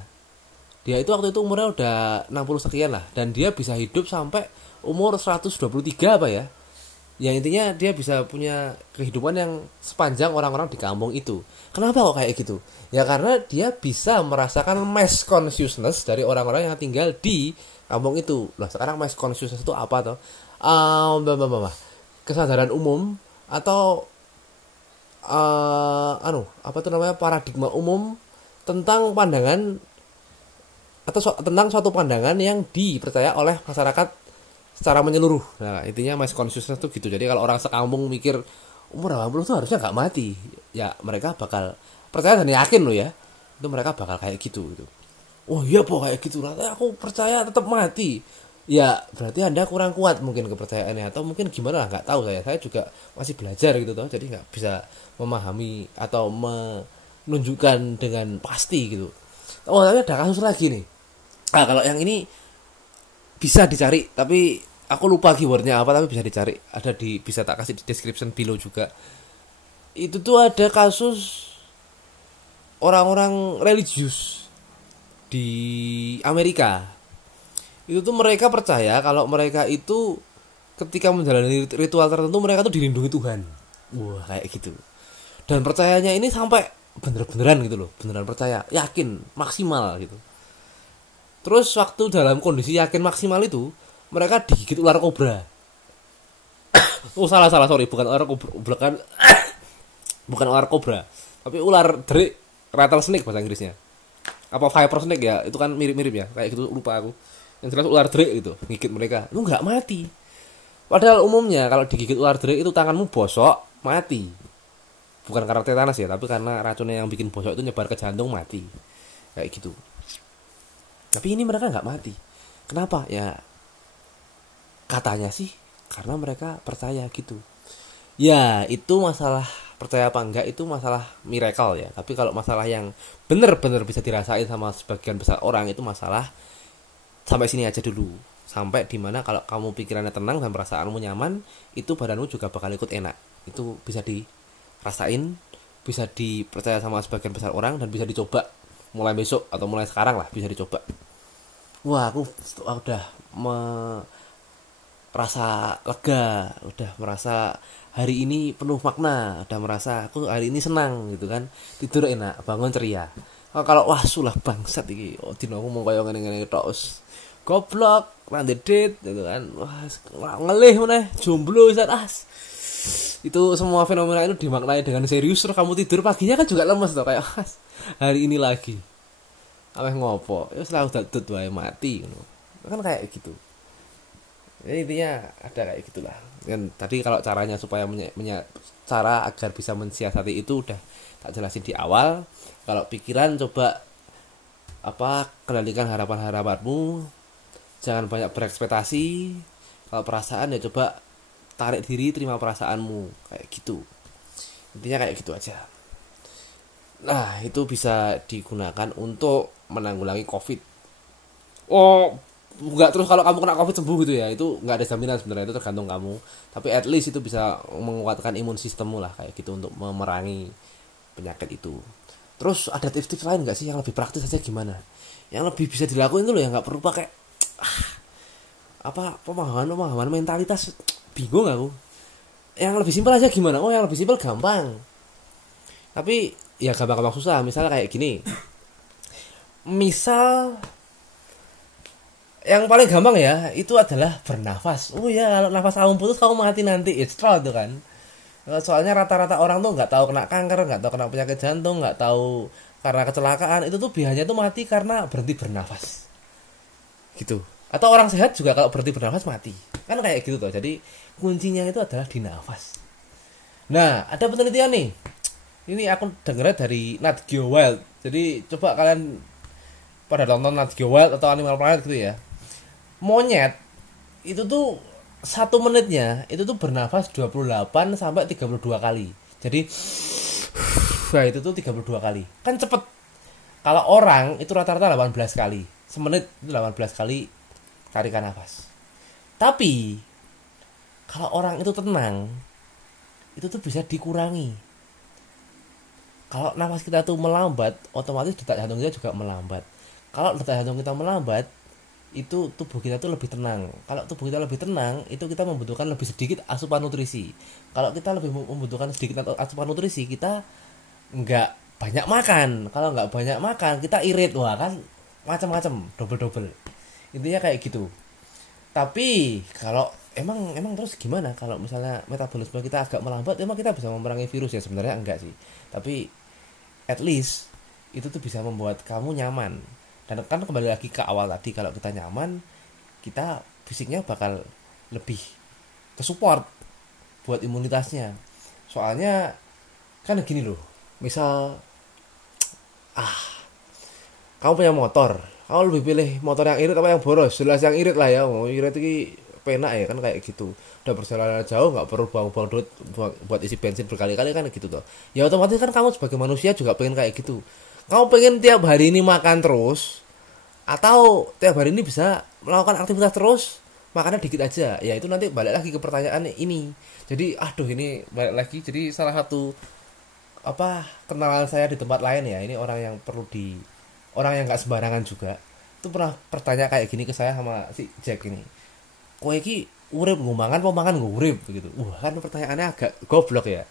Dia itu waktu itu umurnya udah 60 sekian lah, dan dia bisa hidup sampai umur 123 apa ya. Yang intinya dia bisa punya kehidupan yang sepanjang orang-orang di kampung itu. Kenapa kok kayak gitu? Ya karena dia bisa merasakan mass consciousness dari orang-orang yang tinggal di kampung itu. Lah sekarang mass consciousness itu apa toh? Kesadaran umum atau apa tuh namanya, paradigma umum tentang pandangan atau tentang suatu pandangan yang dipercaya oleh masyarakat secara menyeluruh. Nah intinya mass consciousness tuh gitu. Jadi kalau orang sekampung mikir umur 80 tuh harusnya nggak mati, ya mereka bakal percaya dan yakin loh ya, itu mereka bakal kayak gitu. Oh iya po, kayak gitu, nanti aku percaya tetap mati. Ya berarti anda kurang kuat mungkin kepercayaannya, atau mungkin gimana lah, nggak tahu saya juga masih belajar gitu toh, jadi nggak bisa memahami atau menunjukkan dengan pasti gitu. Oh tapi ada kasus lagi nih. Kalau yang ini bisa dicari, tapi aku lupa keywordnya apa, tapi bisa dicari, ada di, bisa tak kasih di description below juga. Itu tuh ada kasus orang-orang religius di Amerika. Itu tuh mereka percaya kalau mereka itu ketika menjalani ritual tertentu mereka tuh dilindungi Tuhan. Wah kayak gitu. Dan percayanya ini sampai bener-beneran gitu loh, beneran percaya, yakin, maksimal gitu. Terus waktu dalam kondisi yakin maksimal itu, mereka digigit ular kobra. Oh salah, sorry, bukan ular kobra, bukan ular kobra, tapi ular derik, rattlesnake bahasa Inggrisnya. Apa viper snake ya, itu kan mirip-mirip ya, kayak gitu, lupa aku. Yang jelas ular derik gitu, gigit mereka, lu nggak mati. Padahal umumnya kalau digigit ular derik itu tanganmu bosok, mati. bukan karena tetanus ya, tapi karena racunnya yang bikin bosok itu nyebar ke jantung, mati kayak gitu. Tapi ini mereka nggak mati. Kenapa ya? Katanya sih karena mereka percaya gitu. Ya itu masalah percaya apa enggak itu masalah miracle ya. Tapi kalau masalah yang bener-bener bisa dirasain sama sebagian besar orang, itu masalah sampai sini aja dulu. Sampai dimana kalau kamu pikirannya tenang dan perasaanmu nyaman, itu badanmu juga bakal ikut enak. Itu bisa dirasain, bisa dipercaya sama sebagian besar orang, dan bisa dicoba mulai besok atau mulai sekarang lah, bisa dicoba. Wah, aku udah merasa lega, udah merasa hari ini penuh makna, udah merasa aku hari ini senang gitu kan, tidur enak, bangun ceria. Kalau wah sulah bangsat iki, oh dino aku mau kayak ngene-ngene tok, goblok, randedet gitu kan, wah ngelih meneh, jomblo as. Itu semua fenomena itu dimaknai dengan serius, terus kamu tidur paginya kan juga lemes tuh kayak hari ini lagi. Ameh ngopo? Ya selalu dadut wae mati ngono. Kan kayak gitu. Ya, intinya ada kayak gitulah. Dan tadi kalau caranya supaya cara agar bisa mensiasati itu udah tak jelasin di awal. Kalau pikiran coba kendalikan harapan-harapanmu. Jangan banyak berekspektasi. Kalau perasaan ya coba tarik diri, terima perasaanmu kayak gitu. Intinya kayak gitu aja. Nah, itu bisa digunakan untuk menanggulangi COVID. Oh, nggak terus kalau kamu kena COVID sembuh gitu ya, itu nggak ada jaminan sebenarnya, itu tergantung kamu. Tapi at least itu bisa menguatkan imun sistemmu lah kayak gitu untuk memerangi penyakit itu. Terus ada tips-tips lain nggak sih yang lebih praktis aja gimana? Yang lebih bisa dilakuin itu loh, yang nggak perlu pakai pemahaman mentalitas, bingung aku. Yang lebih simpel aja gimana? Oh, yang lebih simpel gampang. Tapi ya gampang-gampang susah. Misalnya kayak gini. Misal yang paling gampang ya itu adalah bernafas. Oh ya, kalau nafas kamu putus kamu mati nanti, it's true itu kan. Soalnya rata-rata orang tuh nggak tahu kena kanker, nggak tahu kena penyakit jantung, nggak tahu karena kecelakaan, itu tuh biasanya tuh mati karena berhenti bernafas gitu. Atau orang sehat juga kalau berhenti bernafas mati, kan kayak gitu tuh. Jadi kuncinya itu adalah di nafas. Nah, ada penelitian nih, ini aku dengar dari Nat Geo Wild. Jadi coba kalian pada nonton Nat Geo Wild atau Animal Planet gitu ya. Monyet itu tuh 1 menitnya itu tuh bernafas 28 sampai 32 kali. Jadi nah itu tuh 32 kali. Kan cepet. Kalau orang itu rata-rata 18 kali. Semenit itu 18 kali tarikan nafas. Tapi kalau orang itu tenang, itu tuh bisa dikurangi. Kalau nafas kita tuh melambat, otomatis detak jantung kita juga melambat. Kalau detak jantung kita melambat, itu tubuh kita tuh lebih tenang. Kalau tubuh kita lebih tenang, itu kita membutuhkan lebih sedikit asupan nutrisi. Kalau kita lebih membutuhkan sedikit asupan nutrisi, kita nggak banyak makan. Kalau nggak banyak makan, kita irit, wah kan macam-macam, double. Intinya kayak gitu. Tapi kalau emang terus gimana kalau misalnya metabolisme kita agak melambat, emang kita bisa memerangi virus ya? Sebenarnya enggak sih. Tapi at least itu tuh bisa membuat kamu nyaman. Dan kan kembali lagi ke awal tadi, kalau kita nyaman, kita fisiknya bakal lebih ke support buat imunitasnya. Soalnya kan gini loh, misal kamu punya motor, kamu lebih pilih motor yang irit apa yang boros? Jelas yang irit lah ya, mau irit ini penak ya kan kayak gitu. Udah perjalanan jauh nggak perlu buang-buang duit buat isi bensin berkali-kali kan gitu tuh. Ya otomatis kan kamu sebagai manusia juga pengen kayak gitu. Kamu pengen tiap hari ini makan terus, atau tiap hari ini bisa melakukan aktivitas terus, makannya dikit aja. Ya itu nanti balik lagi ke pertanyaan ini. Jadi ini balik lagi. Jadi salah satu kenalan saya di tempat lain ya, ini orang yang nggak sembarangan juga, itu pernah bertanya kayak gini ke saya sama si Jack ini. Kowe iki urip nggo mangan apa mangan nggo urip begitu. Kan pertanyaannya agak goblok ya.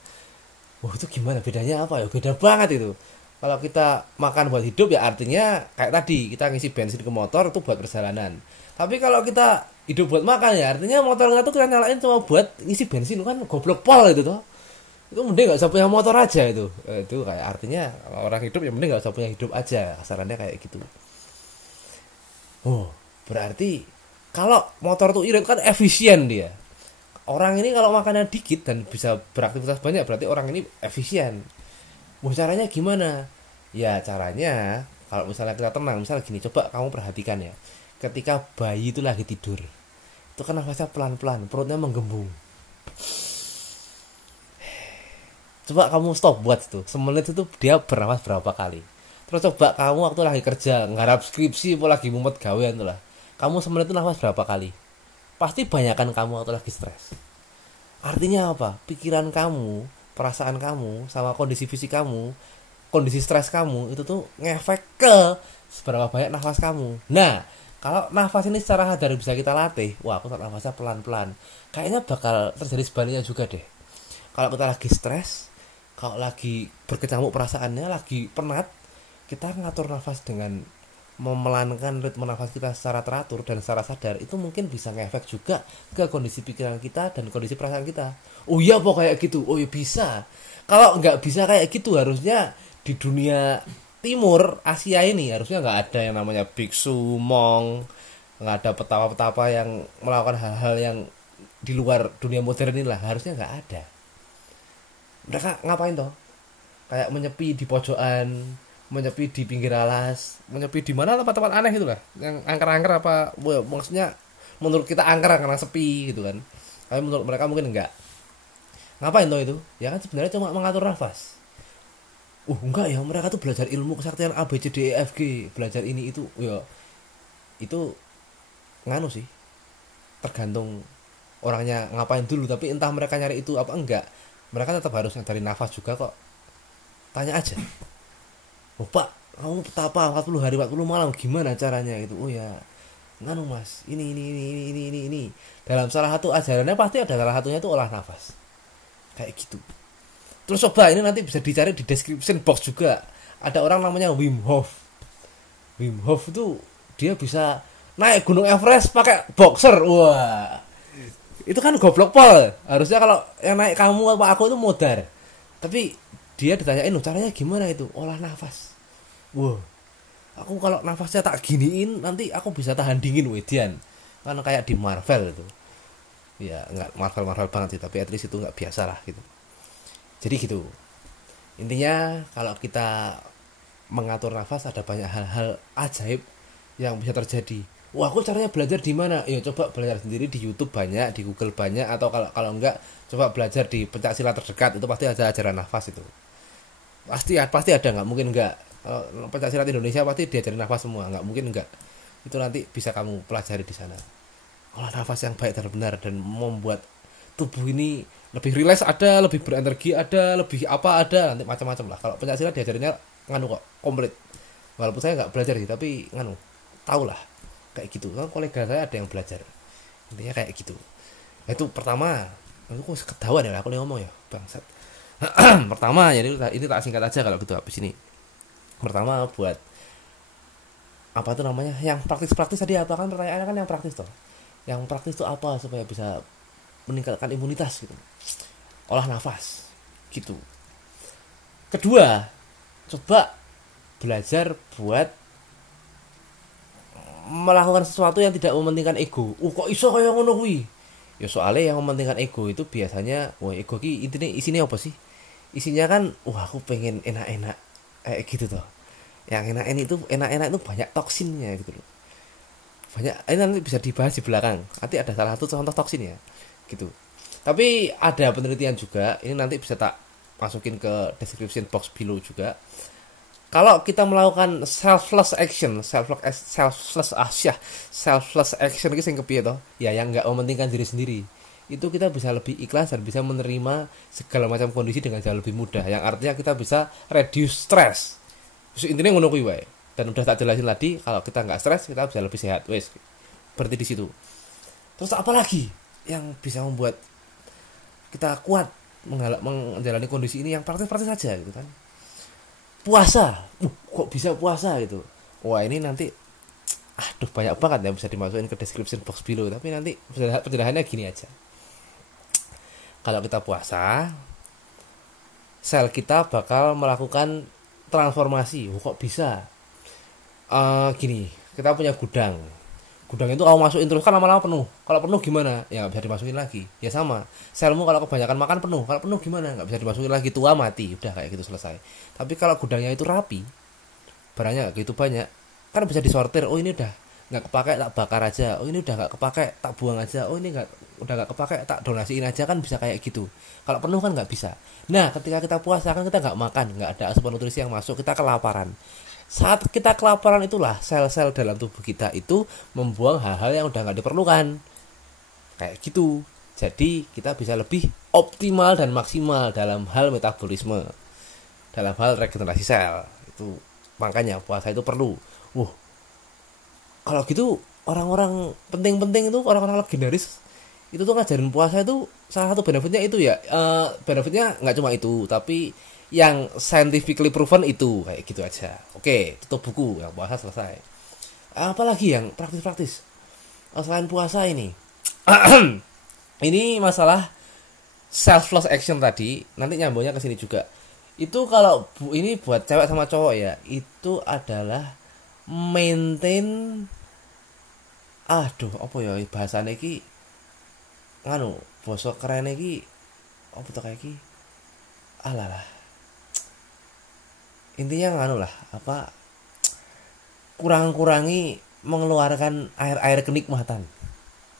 Itu gimana bedanya apa ya? Beda banget itu. Kalau kita makan buat hidup ya artinya kayak tadi kita ngisi bensin ke motor itu buat perjalanan. Tapi kalau kita hidup buat makan ya artinya motor itu kita nyalain cuma buat ngisi bensin, kan goblok pol itu toh. Itu mending gak usah punya motor aja itu. Itu kayak artinya kalau orang hidup ya mending gak usah punya hidup aja, kasarannya kayak gitu. Berarti kalau motor tuh irit kan efisien dia. orang ini kalau makannya dikit dan bisa beraktivitas banyak berarti orang ini efisien. Wah, caranya gimana? Ya caranya kalau misalnya kita tenang, misalnya gini, coba kamu perhatikan ya. Ketika bayi itu lagi tidur, itu kan nafasnya pelan-pelan, perutnya menggembung. Coba kamu stop buat itu, semenit itu dia bernafas berapa kali. Terus coba kamu waktu lagi kerja, nggarap skripsi, atau lagi mumet gawean tuh lah. Kamu semenit itu nafas berapa kali? Pasti banyakan kamu waktu lagi stres. Artinya apa? Pikiran kamu, perasaan kamu, sama kondisi fisik kamu, kondisi stres kamu itu tuh ngefek ke seberapa banyak nafas kamu. Nah, kalau nafas ini secara sadar bisa kita latih, wah aku tarik nafasnya pelan-pelan. Kayaknya bakal terjadi sebaliknya juga deh. Kalau kita lagi stres, kalau lagi berkecamuk perasaannya, lagi penat, kita ngatur nafas dengan memelankan ritme nafas kita secara teratur dan secara sadar, itu mungkin bisa ngefek juga ke kondisi pikiran kita dan kondisi perasaan kita. Oh iya kok kayak gitu? Oh iya bisa. Kalau nggak bisa kayak gitu, harusnya di dunia timur Asia ini harusnya nggak ada yang namanya biksu, mong, nggak ada petapa-petapa yang melakukan hal-hal yang di luar dunia modern inilah, harusnya nggak ada. Mereka ngapain toh? Kayak menyepi di pojokan, menyepi di pinggir alas, menyepi di mana tempat-tempat aneh gitu lah, yang angker-angker apa, maksudnya menurut kita angker karena sepi gitu kan, tapi menurut mereka mungkin enggak. Ngapain toh itu? Ya kan sebenarnya cuma mengatur nafas. Enggak ya, mereka tuh belajar ilmu kesaktian A B C D E F G, belajar ini itu, ya itu nganu sih, tergantung orangnya ngapain dulu. Tapi entah mereka nyari itu apa enggak, mereka tetap harus dari nafas juga kok. Tanya aja, Pak, kamu petapa 40 hari 40 malam gimana caranya itu? Oh ya, nganu mas, ini. Dalam salah satu ajarannya pasti ada salah satunya itu olah nafas. Kayak gitu. Terus coba ini nanti bisa dicari di description box juga. Ada orang namanya Wim Hof. Wim Hof itu dia bisa naik Gunung Everest pakai boxer. Wah. Itu kan goblok pol. Harusnya kalau yang naik kamu apa aku itu modar. Tapi dia ditanyain loh caranya gimana itu? Olah nafas. Wah. Aku kalau nafasnya tak giniin nanti aku bisa tahan dingin wedian. Kan kayak di Marvel itu. Ya nggak Marvel banget sih, tapi at least itu nggak biasa lah gitu. Jadi gitu. Intinya kalau kita mengatur nafas ada banyak hal-hal ajaib yang bisa terjadi. Wah, aku caranya belajar di mana? Ya coba belajar sendiri di YouTube banyak, di Google banyak, atau kalau enggak coba belajar di pencaksilat terdekat, itu pasti ada ajaran nafas itu. Pasti ada, nggak mungkin enggak. Kalau pencaksilat Indonesia pasti diajarin nafas semua, nggak mungkin enggak. Itu nanti bisa kamu pelajari di sana. Olah nafas yang baik dan benar dan membuat tubuh ini lebih rileks ada, lebih berenergi ada, lebih apa ada, nanti macam-macam lah. Kalau pencaksilat diajarinnya nganu kok komplit. Walaupun saya nggak belajar sih, tapi nganu tahu lah kayak gitu. Kan kolega saya ada yang belajar. Intinya kayak gitu. Nah, itu pertama. Itu kok ketahuan ya aku ngomong ya, bangsat. Pertama, jadi ini tak singkat aja kalau gitu habis ini. Pertama buat apa tuh namanya? Yang praktis-praktis tadi apa kan pertanyaannya kan yang praktis toh. Yang praktis tuh apa supaya bisa meningkatkan imunitas gitu. Olah nafas gitu. Kedua, coba belajar buat melakukan sesuatu yang tidak mementingkan ego. Kok iso kaya ngono kuwi? Ya soalnya yang mementingkan ego itu biasanya, wah ego ki intinya isinya apa sih? Isinya kan, wah aku pengen enak-enak gitu toh. Yang enak-enak itu banyak toksinnya gitu loh. Banyak, ini nanti bisa dibahas di belakang. Nanti ada salah satu contoh toksin ya gitu. Tapi ada penelitian juga, ini nanti bisa tak masukin ke description box below juga. Kalau kita melakukan selfless action itu sing kepiye toh? Ya yang enggak mementingkan diri sendiri. Itu kita bisa lebih ikhlas dan bisa menerima segala macam kondisi dengan jauh lebih mudah. Yang artinya kita bisa reduce stress. Intinya ngono kuwi wae. Dan udah tak jelasin tadi, kalau kita nggak stres kita bisa lebih sehat. Wes. Berarti di situ. Terus apa lagi yang bisa membuat kita kuat menjalani kondisi ini yang praktis-praktis saja gitu kan? Puasa. Kok bisa puasa gitu? Wah, ini nanti aduh banyak banget yang bisa dimasukin ke description box below, tapi nanti penjelasannya gini aja. Kalau kita puasa, sel kita bakal melakukan transformasi. Kok bisa? Gini, kita punya gudang. Gudang itu kamu masukin terus kan lama-lama penuh. Kalau penuh gimana? Ya nggak bisa dimasukin lagi. Ya sama. Selmu kalau kebanyakan makan penuh. Kalau penuh gimana? Nggak bisa dimasukin lagi. Tua mati. Udah kayak gitu selesai. Tapi kalau gudangnya itu rapi, barangnya nggak gitu banyak, kan bisa disortir. Oh ini udah nggak kepake tak bakar aja. Oh ini udah nggak kepake tak buang aja. Oh ini nggak udah nggak kepake tak donasiin aja, kan bisa kayak gitu. Kalau penuh kan nggak bisa. Nah ketika kita puasa kan kita nggak makan, nggak ada asupan nutrisi yang masuk, kita kelaparan. Saat kita kelaparan itulah sel-sel dalam tubuh kita itu membuang hal-hal yang udah nggak diperlukan, kayak gitu. Jadi kita bisa lebih optimal dan maksimal dalam hal metabolisme, dalam hal regenerasi sel itu. Makanya puasa itu perlu. Kalau gitu orang-orang penting-penting itu, orang-orang legendaris itu tuh ngajarin puasa itu, salah satu benefitnya itu ya, benefitnya nggak cuma itu, tapi yang scientifically proven itu kayak gitu aja. Oke, tutup buku, yang puasa selesai. Apalagi yang praktis-praktis selain puasa ini? Ini masalah self loss action tadi, nanti nyambungnya ke sini juga. Itu kalau ini buat cewek sama cowok ya, itu adalah maintain, aduh apa ya bahasane iki, nganu basa keren iki apa tuh kayak iki, alah intinya nganu lah, apa, kurang-kurangi mengeluarkan air-air kenikmatan.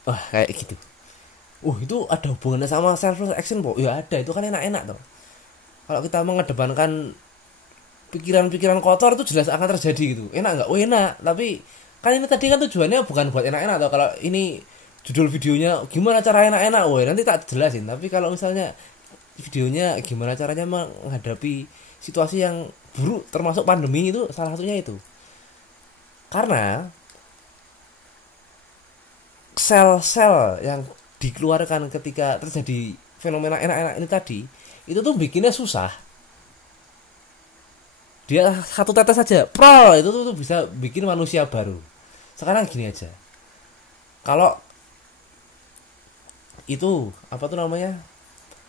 Wah kayak gitu. Itu ada hubungannya sama self action, po? Ya ada, itu kan enak-enak tuh. Kalau kita mengedepankan pikiran-pikiran kotor itu jelas akan terjadi gitu. Enak nggak? Enak. Tapi kan ini tadi kan tujuannya bukan buat enak-enak atau kalau ini judul videonya gimana cara enak-enak, nanti tak jelasin. Tapi kalau misalnya videonya gimana caranya menghadapi situasi yang buruk termasuk pandemi, itu salah satunya itu. Karena sel-sel yang dikeluarkan ketika terjadi fenomena enak-enak ini tadi, itu tuh bikinnya susah. Dia satu tetes saja, itu tuh bisa bikin manusia baru. Sekarang gini aja, kalau itu apa tuh namanya,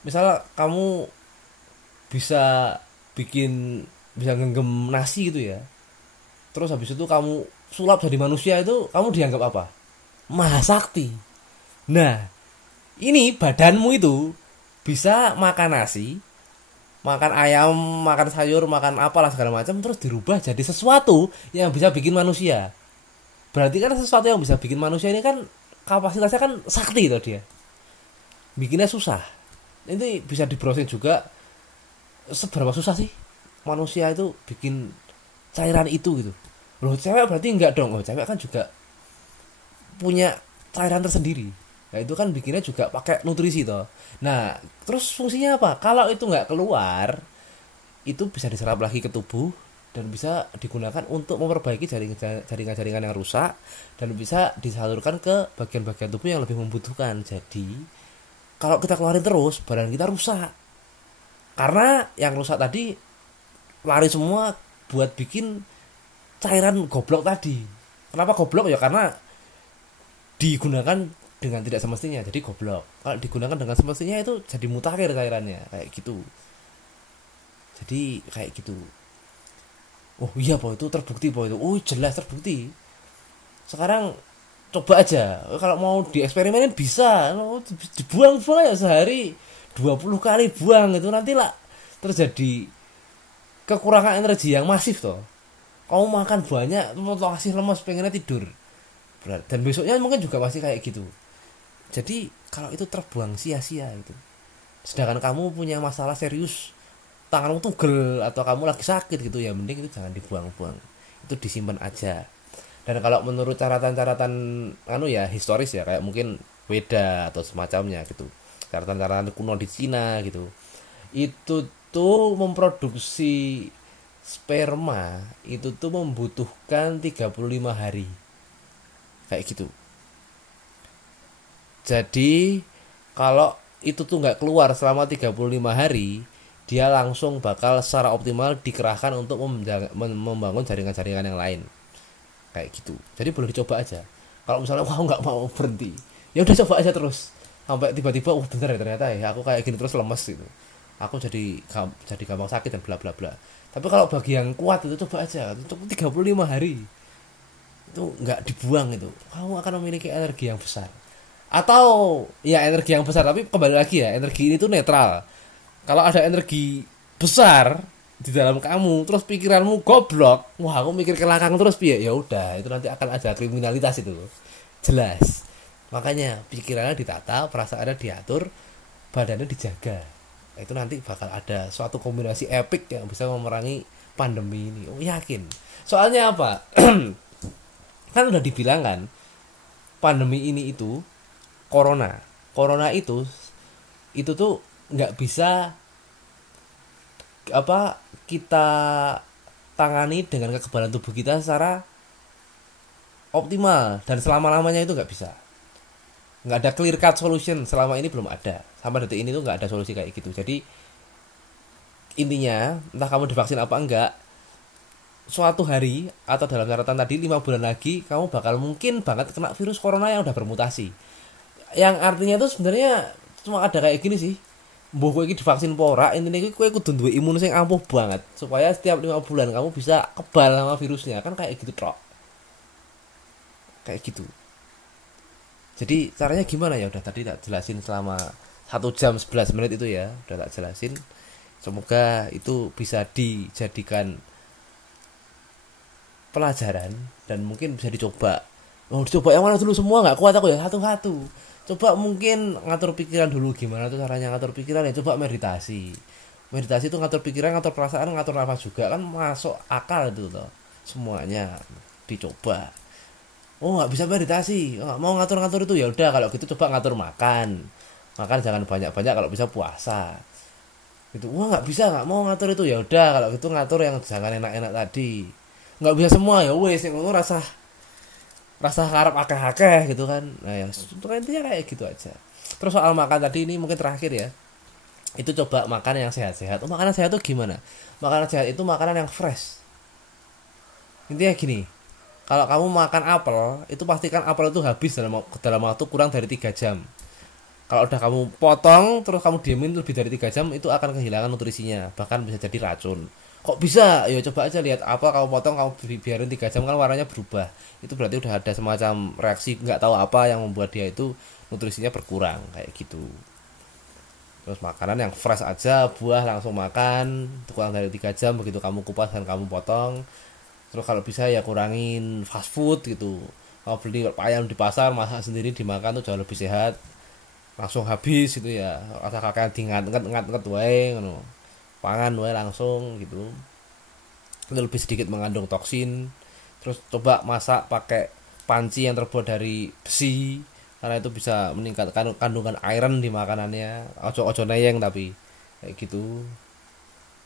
misalnya kamu bisa bisa genggam nasi gitu ya, terus habis itu kamu sulap jadi manusia, itu kamu dianggap apa? Maha sakti. Nah ini badanmu itu bisa makan nasi, makan ayam, makan sayur, makan apalah segala macam, terus dirubah jadi sesuatu yang bisa bikin manusia. Berarti kan sesuatu yang bisa bikin manusia ini kan kapasitasnya kan sakti tuh dia. Bikinnya susah. Ini bisa di browsing juga, seberapa susah sih manusia itu bikin cairan itu gitu. Loh cewek berarti enggak dong. Cewek kan juga punya cairan tersendiri. Nah itu kan bikinnya juga pakai nutrisi toh. Nah terus fungsinya apa? Kalau itu nggak keluar, itu bisa diserap lagi ke tubuh dan bisa digunakan untuk memperbaiki jaringan-jaringan yang rusak, dan bisa disalurkan ke bagian-bagian tubuh yang lebih membutuhkan. Jadi kalau kita keluarin terus, badan kita rusak. Karena yang rusak tadi lari semua buat bikin cairan goblok tadi. Kenapa goblok ya? Karena digunakan dengan tidak semestinya, jadi goblok. Kalau digunakan dengan semestinya itu jadi mutakhir cairannya, kayak gitu. Jadi kayak gitu. Iya po, itu terbukti po itu. Jelas terbukti. Sekarang coba aja, kalau mau dieksperimenin bisa. Dibuang-buang ya sehari 20 kali buang, itu nanti lah terjadi kekurangan energi yang masif toh. Kamu makan banyak, masih lemas, pengennya tidur. Dan besoknya mungkin juga masih kayak gitu. Jadi kalau itu terbuang sia-sia itu. Sedangkan kamu punya masalah serius, tanganmu tugel atau kamu lagi sakit gitu, ya mending itu jangan dibuang-buang. Itu disimpan aja. Dan kalau menurut catatan-catatan historis ya, kayak mungkin Weda atau semacamnya gitu, catatan-catatan kuno di Cina gitu, itu tuh memproduksi sperma itu tuh membutuhkan 35 hari kayak gitu. Jadi kalau itu tuh nggak keluar selama 35 hari, dia langsung bakal secara optimal dikerahkan untuk membangun jaringan-jaringan yang lain kayak gitu. Jadi boleh dicoba aja. Kalau misalnya nggak mau berhenti, ya udah coba aja terus sampai tiba-tiba bener ya ternyata ya aku kayak gini terus lemes gitu, aku jadi gampang sakit dan bla bla bla. Tapi kalau bagi yang kuat itu coba aja, untuk 35 hari itu nggak dibuang itu, kamu akan memiliki energi yang besar. Atau ya energi yang besar, tapi kembali lagi ya, energi ini tuh netral. Kalau ada energi besar di dalam kamu terus pikiranmu goblok, wah aku mikir ke belakang terus piye, ya udah itu nanti akan ada kriminalitas itu, jelas. Makanya pikirannya ditata, perasaannya diatur, badannya dijaga. Itu nanti bakal ada suatu kombinasi epic yang bisa memerangi pandemi ini. Oh, yakin. Soalnya apa? Kan udah dibilang kan, pandemi ini itu corona. Corona itu tuh nggak bisa apa kita tangani dengan kekebalan tubuh kita secara optimal dan selama-lamanya, itu nggak bisa. Nggak ada clear cut solution, selama ini belum ada, sampai detik ini tuh nggak ada solusi kayak gitu. Jadi intinya entah kamu divaksin apa enggak, suatu hari atau dalam catatan tadi 5 bulan lagi kamu bakal mungkin banget kena virus corona yang udah bermutasi, yang artinya tuh sebenarnya cuma ada kayak gini sih, mbuh kowe iki divaksin apa ora, intine kowe kudu duwe imun sing ampuh banget supaya setiap 5 bulan kamu bisa kebal sama virusnya, kan kayak gitu trok, kayak gitu. Jadi caranya gimana ya udah tadi tak jelasin selama 1 jam 11 menit itu ya, udah tak jelasin. Semoga itu bisa dijadikan pelajaran dan mungkin bisa dicoba. Oh, dicoba yang mana dulu, semua nggak kuat aku ya, satu-satu. Coba mungkin ngatur pikiran dulu, gimana tuh caranya ngatur pikiran ya, coba meditasi. Meditasi itu ngatur pikiran, ngatur perasaan, ngatur nafas juga, kan masuk akal itu loh. Semuanya dicoba. Oh nggak bisa meditasi, oh, mau ngatur-ngatur itu, ya udah kalau gitu coba ngatur makan. Makan jangan banyak-banyak, kalau bisa puasa. Gitu. Wah nggak bisa, nggak mau ngatur itu, ya udah kalau gitu ngatur yang jangan enak-enak tadi. Nggak bisa semua ya wes, yang ngono rasa rasa harap akeh-akeh gitu kan. Nah ya intinya kayak gitu aja. Terus soal makan tadi ini mungkin terakhir ya, itu coba makan yang sehat-sehat. Oh, makanan sehat itu gimana? Makanan sehat itu makanan yang fresh. Intinya gini, kalau kamu makan apel, itu pastikan apel itu habis dalam waktu kurang dari 3 jam. Kalau udah kamu potong terus kamu diemin lebih dari 3 jam, itu akan kehilangan nutrisinya, bahkan bisa jadi racun. Kok bisa? Ya coba aja lihat apa kamu potong, kamu biarin 3 jam kan warnanya berubah. Itu berarti udah ada semacam reaksi nggak tahu apa yang membuat dia itu nutrisinya berkurang kayak gitu. Terus makanan yang fresh aja, buah langsung makan, kurang dari 3 jam begitu kamu kupas dan kamu potong. Terus kalau bisa ya kurangin fast food gitu. Kalau beli ayam di pasar masak sendiri dimakan tuh jauh lebih sehat. Langsung habis itu ya. Rasa kakek diingat-ingat wae ngono. Pangan wae langsung gitu. Itu lebih sedikit mengandung toksin. Terus coba masak pakai panci yang terbuat dari besi, karena itu bisa meningkatkan kandungan iron di makanannya. Ojo neyeng tapi kayak gitu.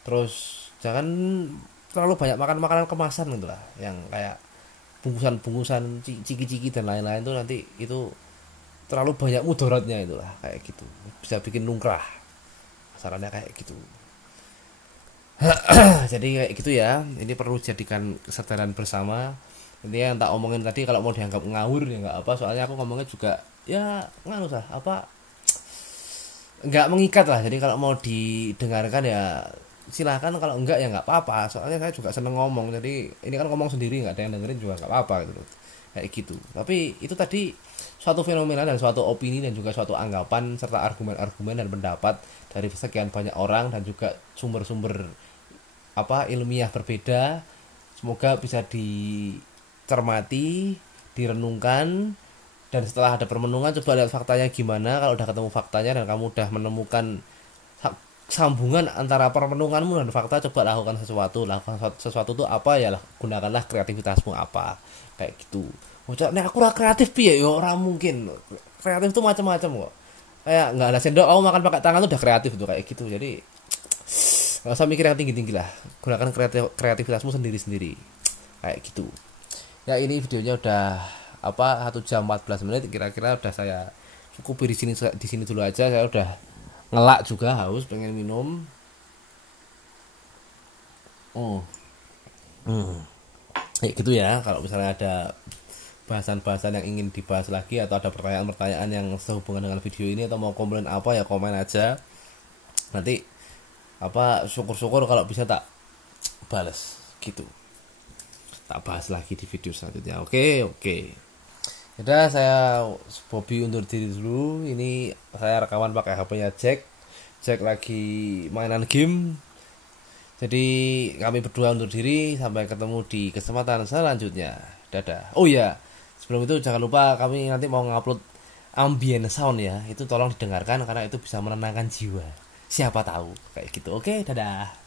Terus jangan terlalu banyak makan makanan kemasan gitu lah, yang kayak bungkusan-bungkusan ciki-ciki dan lain-lain tuh nanti itu terlalu banyak mudaratnya itulah kayak gitu, bisa bikin nungkrah sarannya kayak gitu. Jadi kayak gitu ya, ini perlu jadikan kesadaran bersama. Intinya yang tak omongin tadi kalau mau dianggap ngawur ya nggak apa, soalnya aku ngomongnya juga ya nggak usah apa, nggak mengikat lah. Jadi kalau mau didengarkan ya silahkan, kalau enggak ya nggak apa-apa, soalnya saya juga seneng ngomong, jadi ini kan ngomong sendiri nggak ada yang dengerin juga nggak apa-apa gitu loh, kayak gitu. Tapi itu tadi suatu fenomena dan suatu opini dan juga suatu anggapan serta argumen-argumen dan pendapat dari sekian banyak orang dan juga sumber-sumber apa ilmiah berbeda. Semoga bisa dicermati, direnungkan, dan setelah ada permenungan coba lihat faktanya gimana. Kalau udah ketemu faktanya dan kamu udah menemukan sambungan antara permenunganmu dan fakta, coba lakukan sesuatu tuh apa ya lah, gunakanlah kreativitasmu apa kayak gitu. Nek aku kreatif piye ya, orang mungkin kreatif tuh macam-macam kok, kayak nggak ada sendok aku makan pakai tangan tuh udah kreatif tuh kayak gitu. Jadi nggak usah mikir yang tinggi-tinggi lah, gunakan kreativitasmu sendiri-sendiri kayak gitu ya. Ini videonya udah apa 1 jam 14 menit kira-kira, udah saya cukup di sini dulu aja. Saya udah ngelak juga, haus, pengen minum. Kayak gitu ya. Kalau misalnya ada bahasan-bahasan yang ingin dibahas lagi atau ada pertanyaan-pertanyaan yang sehubungan dengan video ini atau mau komplain apa ya komen aja. Nanti apa syukur-syukur kalau bisa tak balas gitu. tak bahas lagi di video selanjutnya. Oke, oke. Udah, saya Bobby undur diri dulu. Ini saya rekaman pakai HP-nya Jack. Jack lagi mainan game. Jadi kami berdua undur diri. Sampai ketemu di kesempatan selanjutnya. Dadah. Oh ya, sebelum itu jangan lupa kami nanti mau ngupload ambient sound ya. Itu tolong didengarkan karena itu bisa menenangkan jiwa. Siapa tahu kayak gitu. Oke, dadah.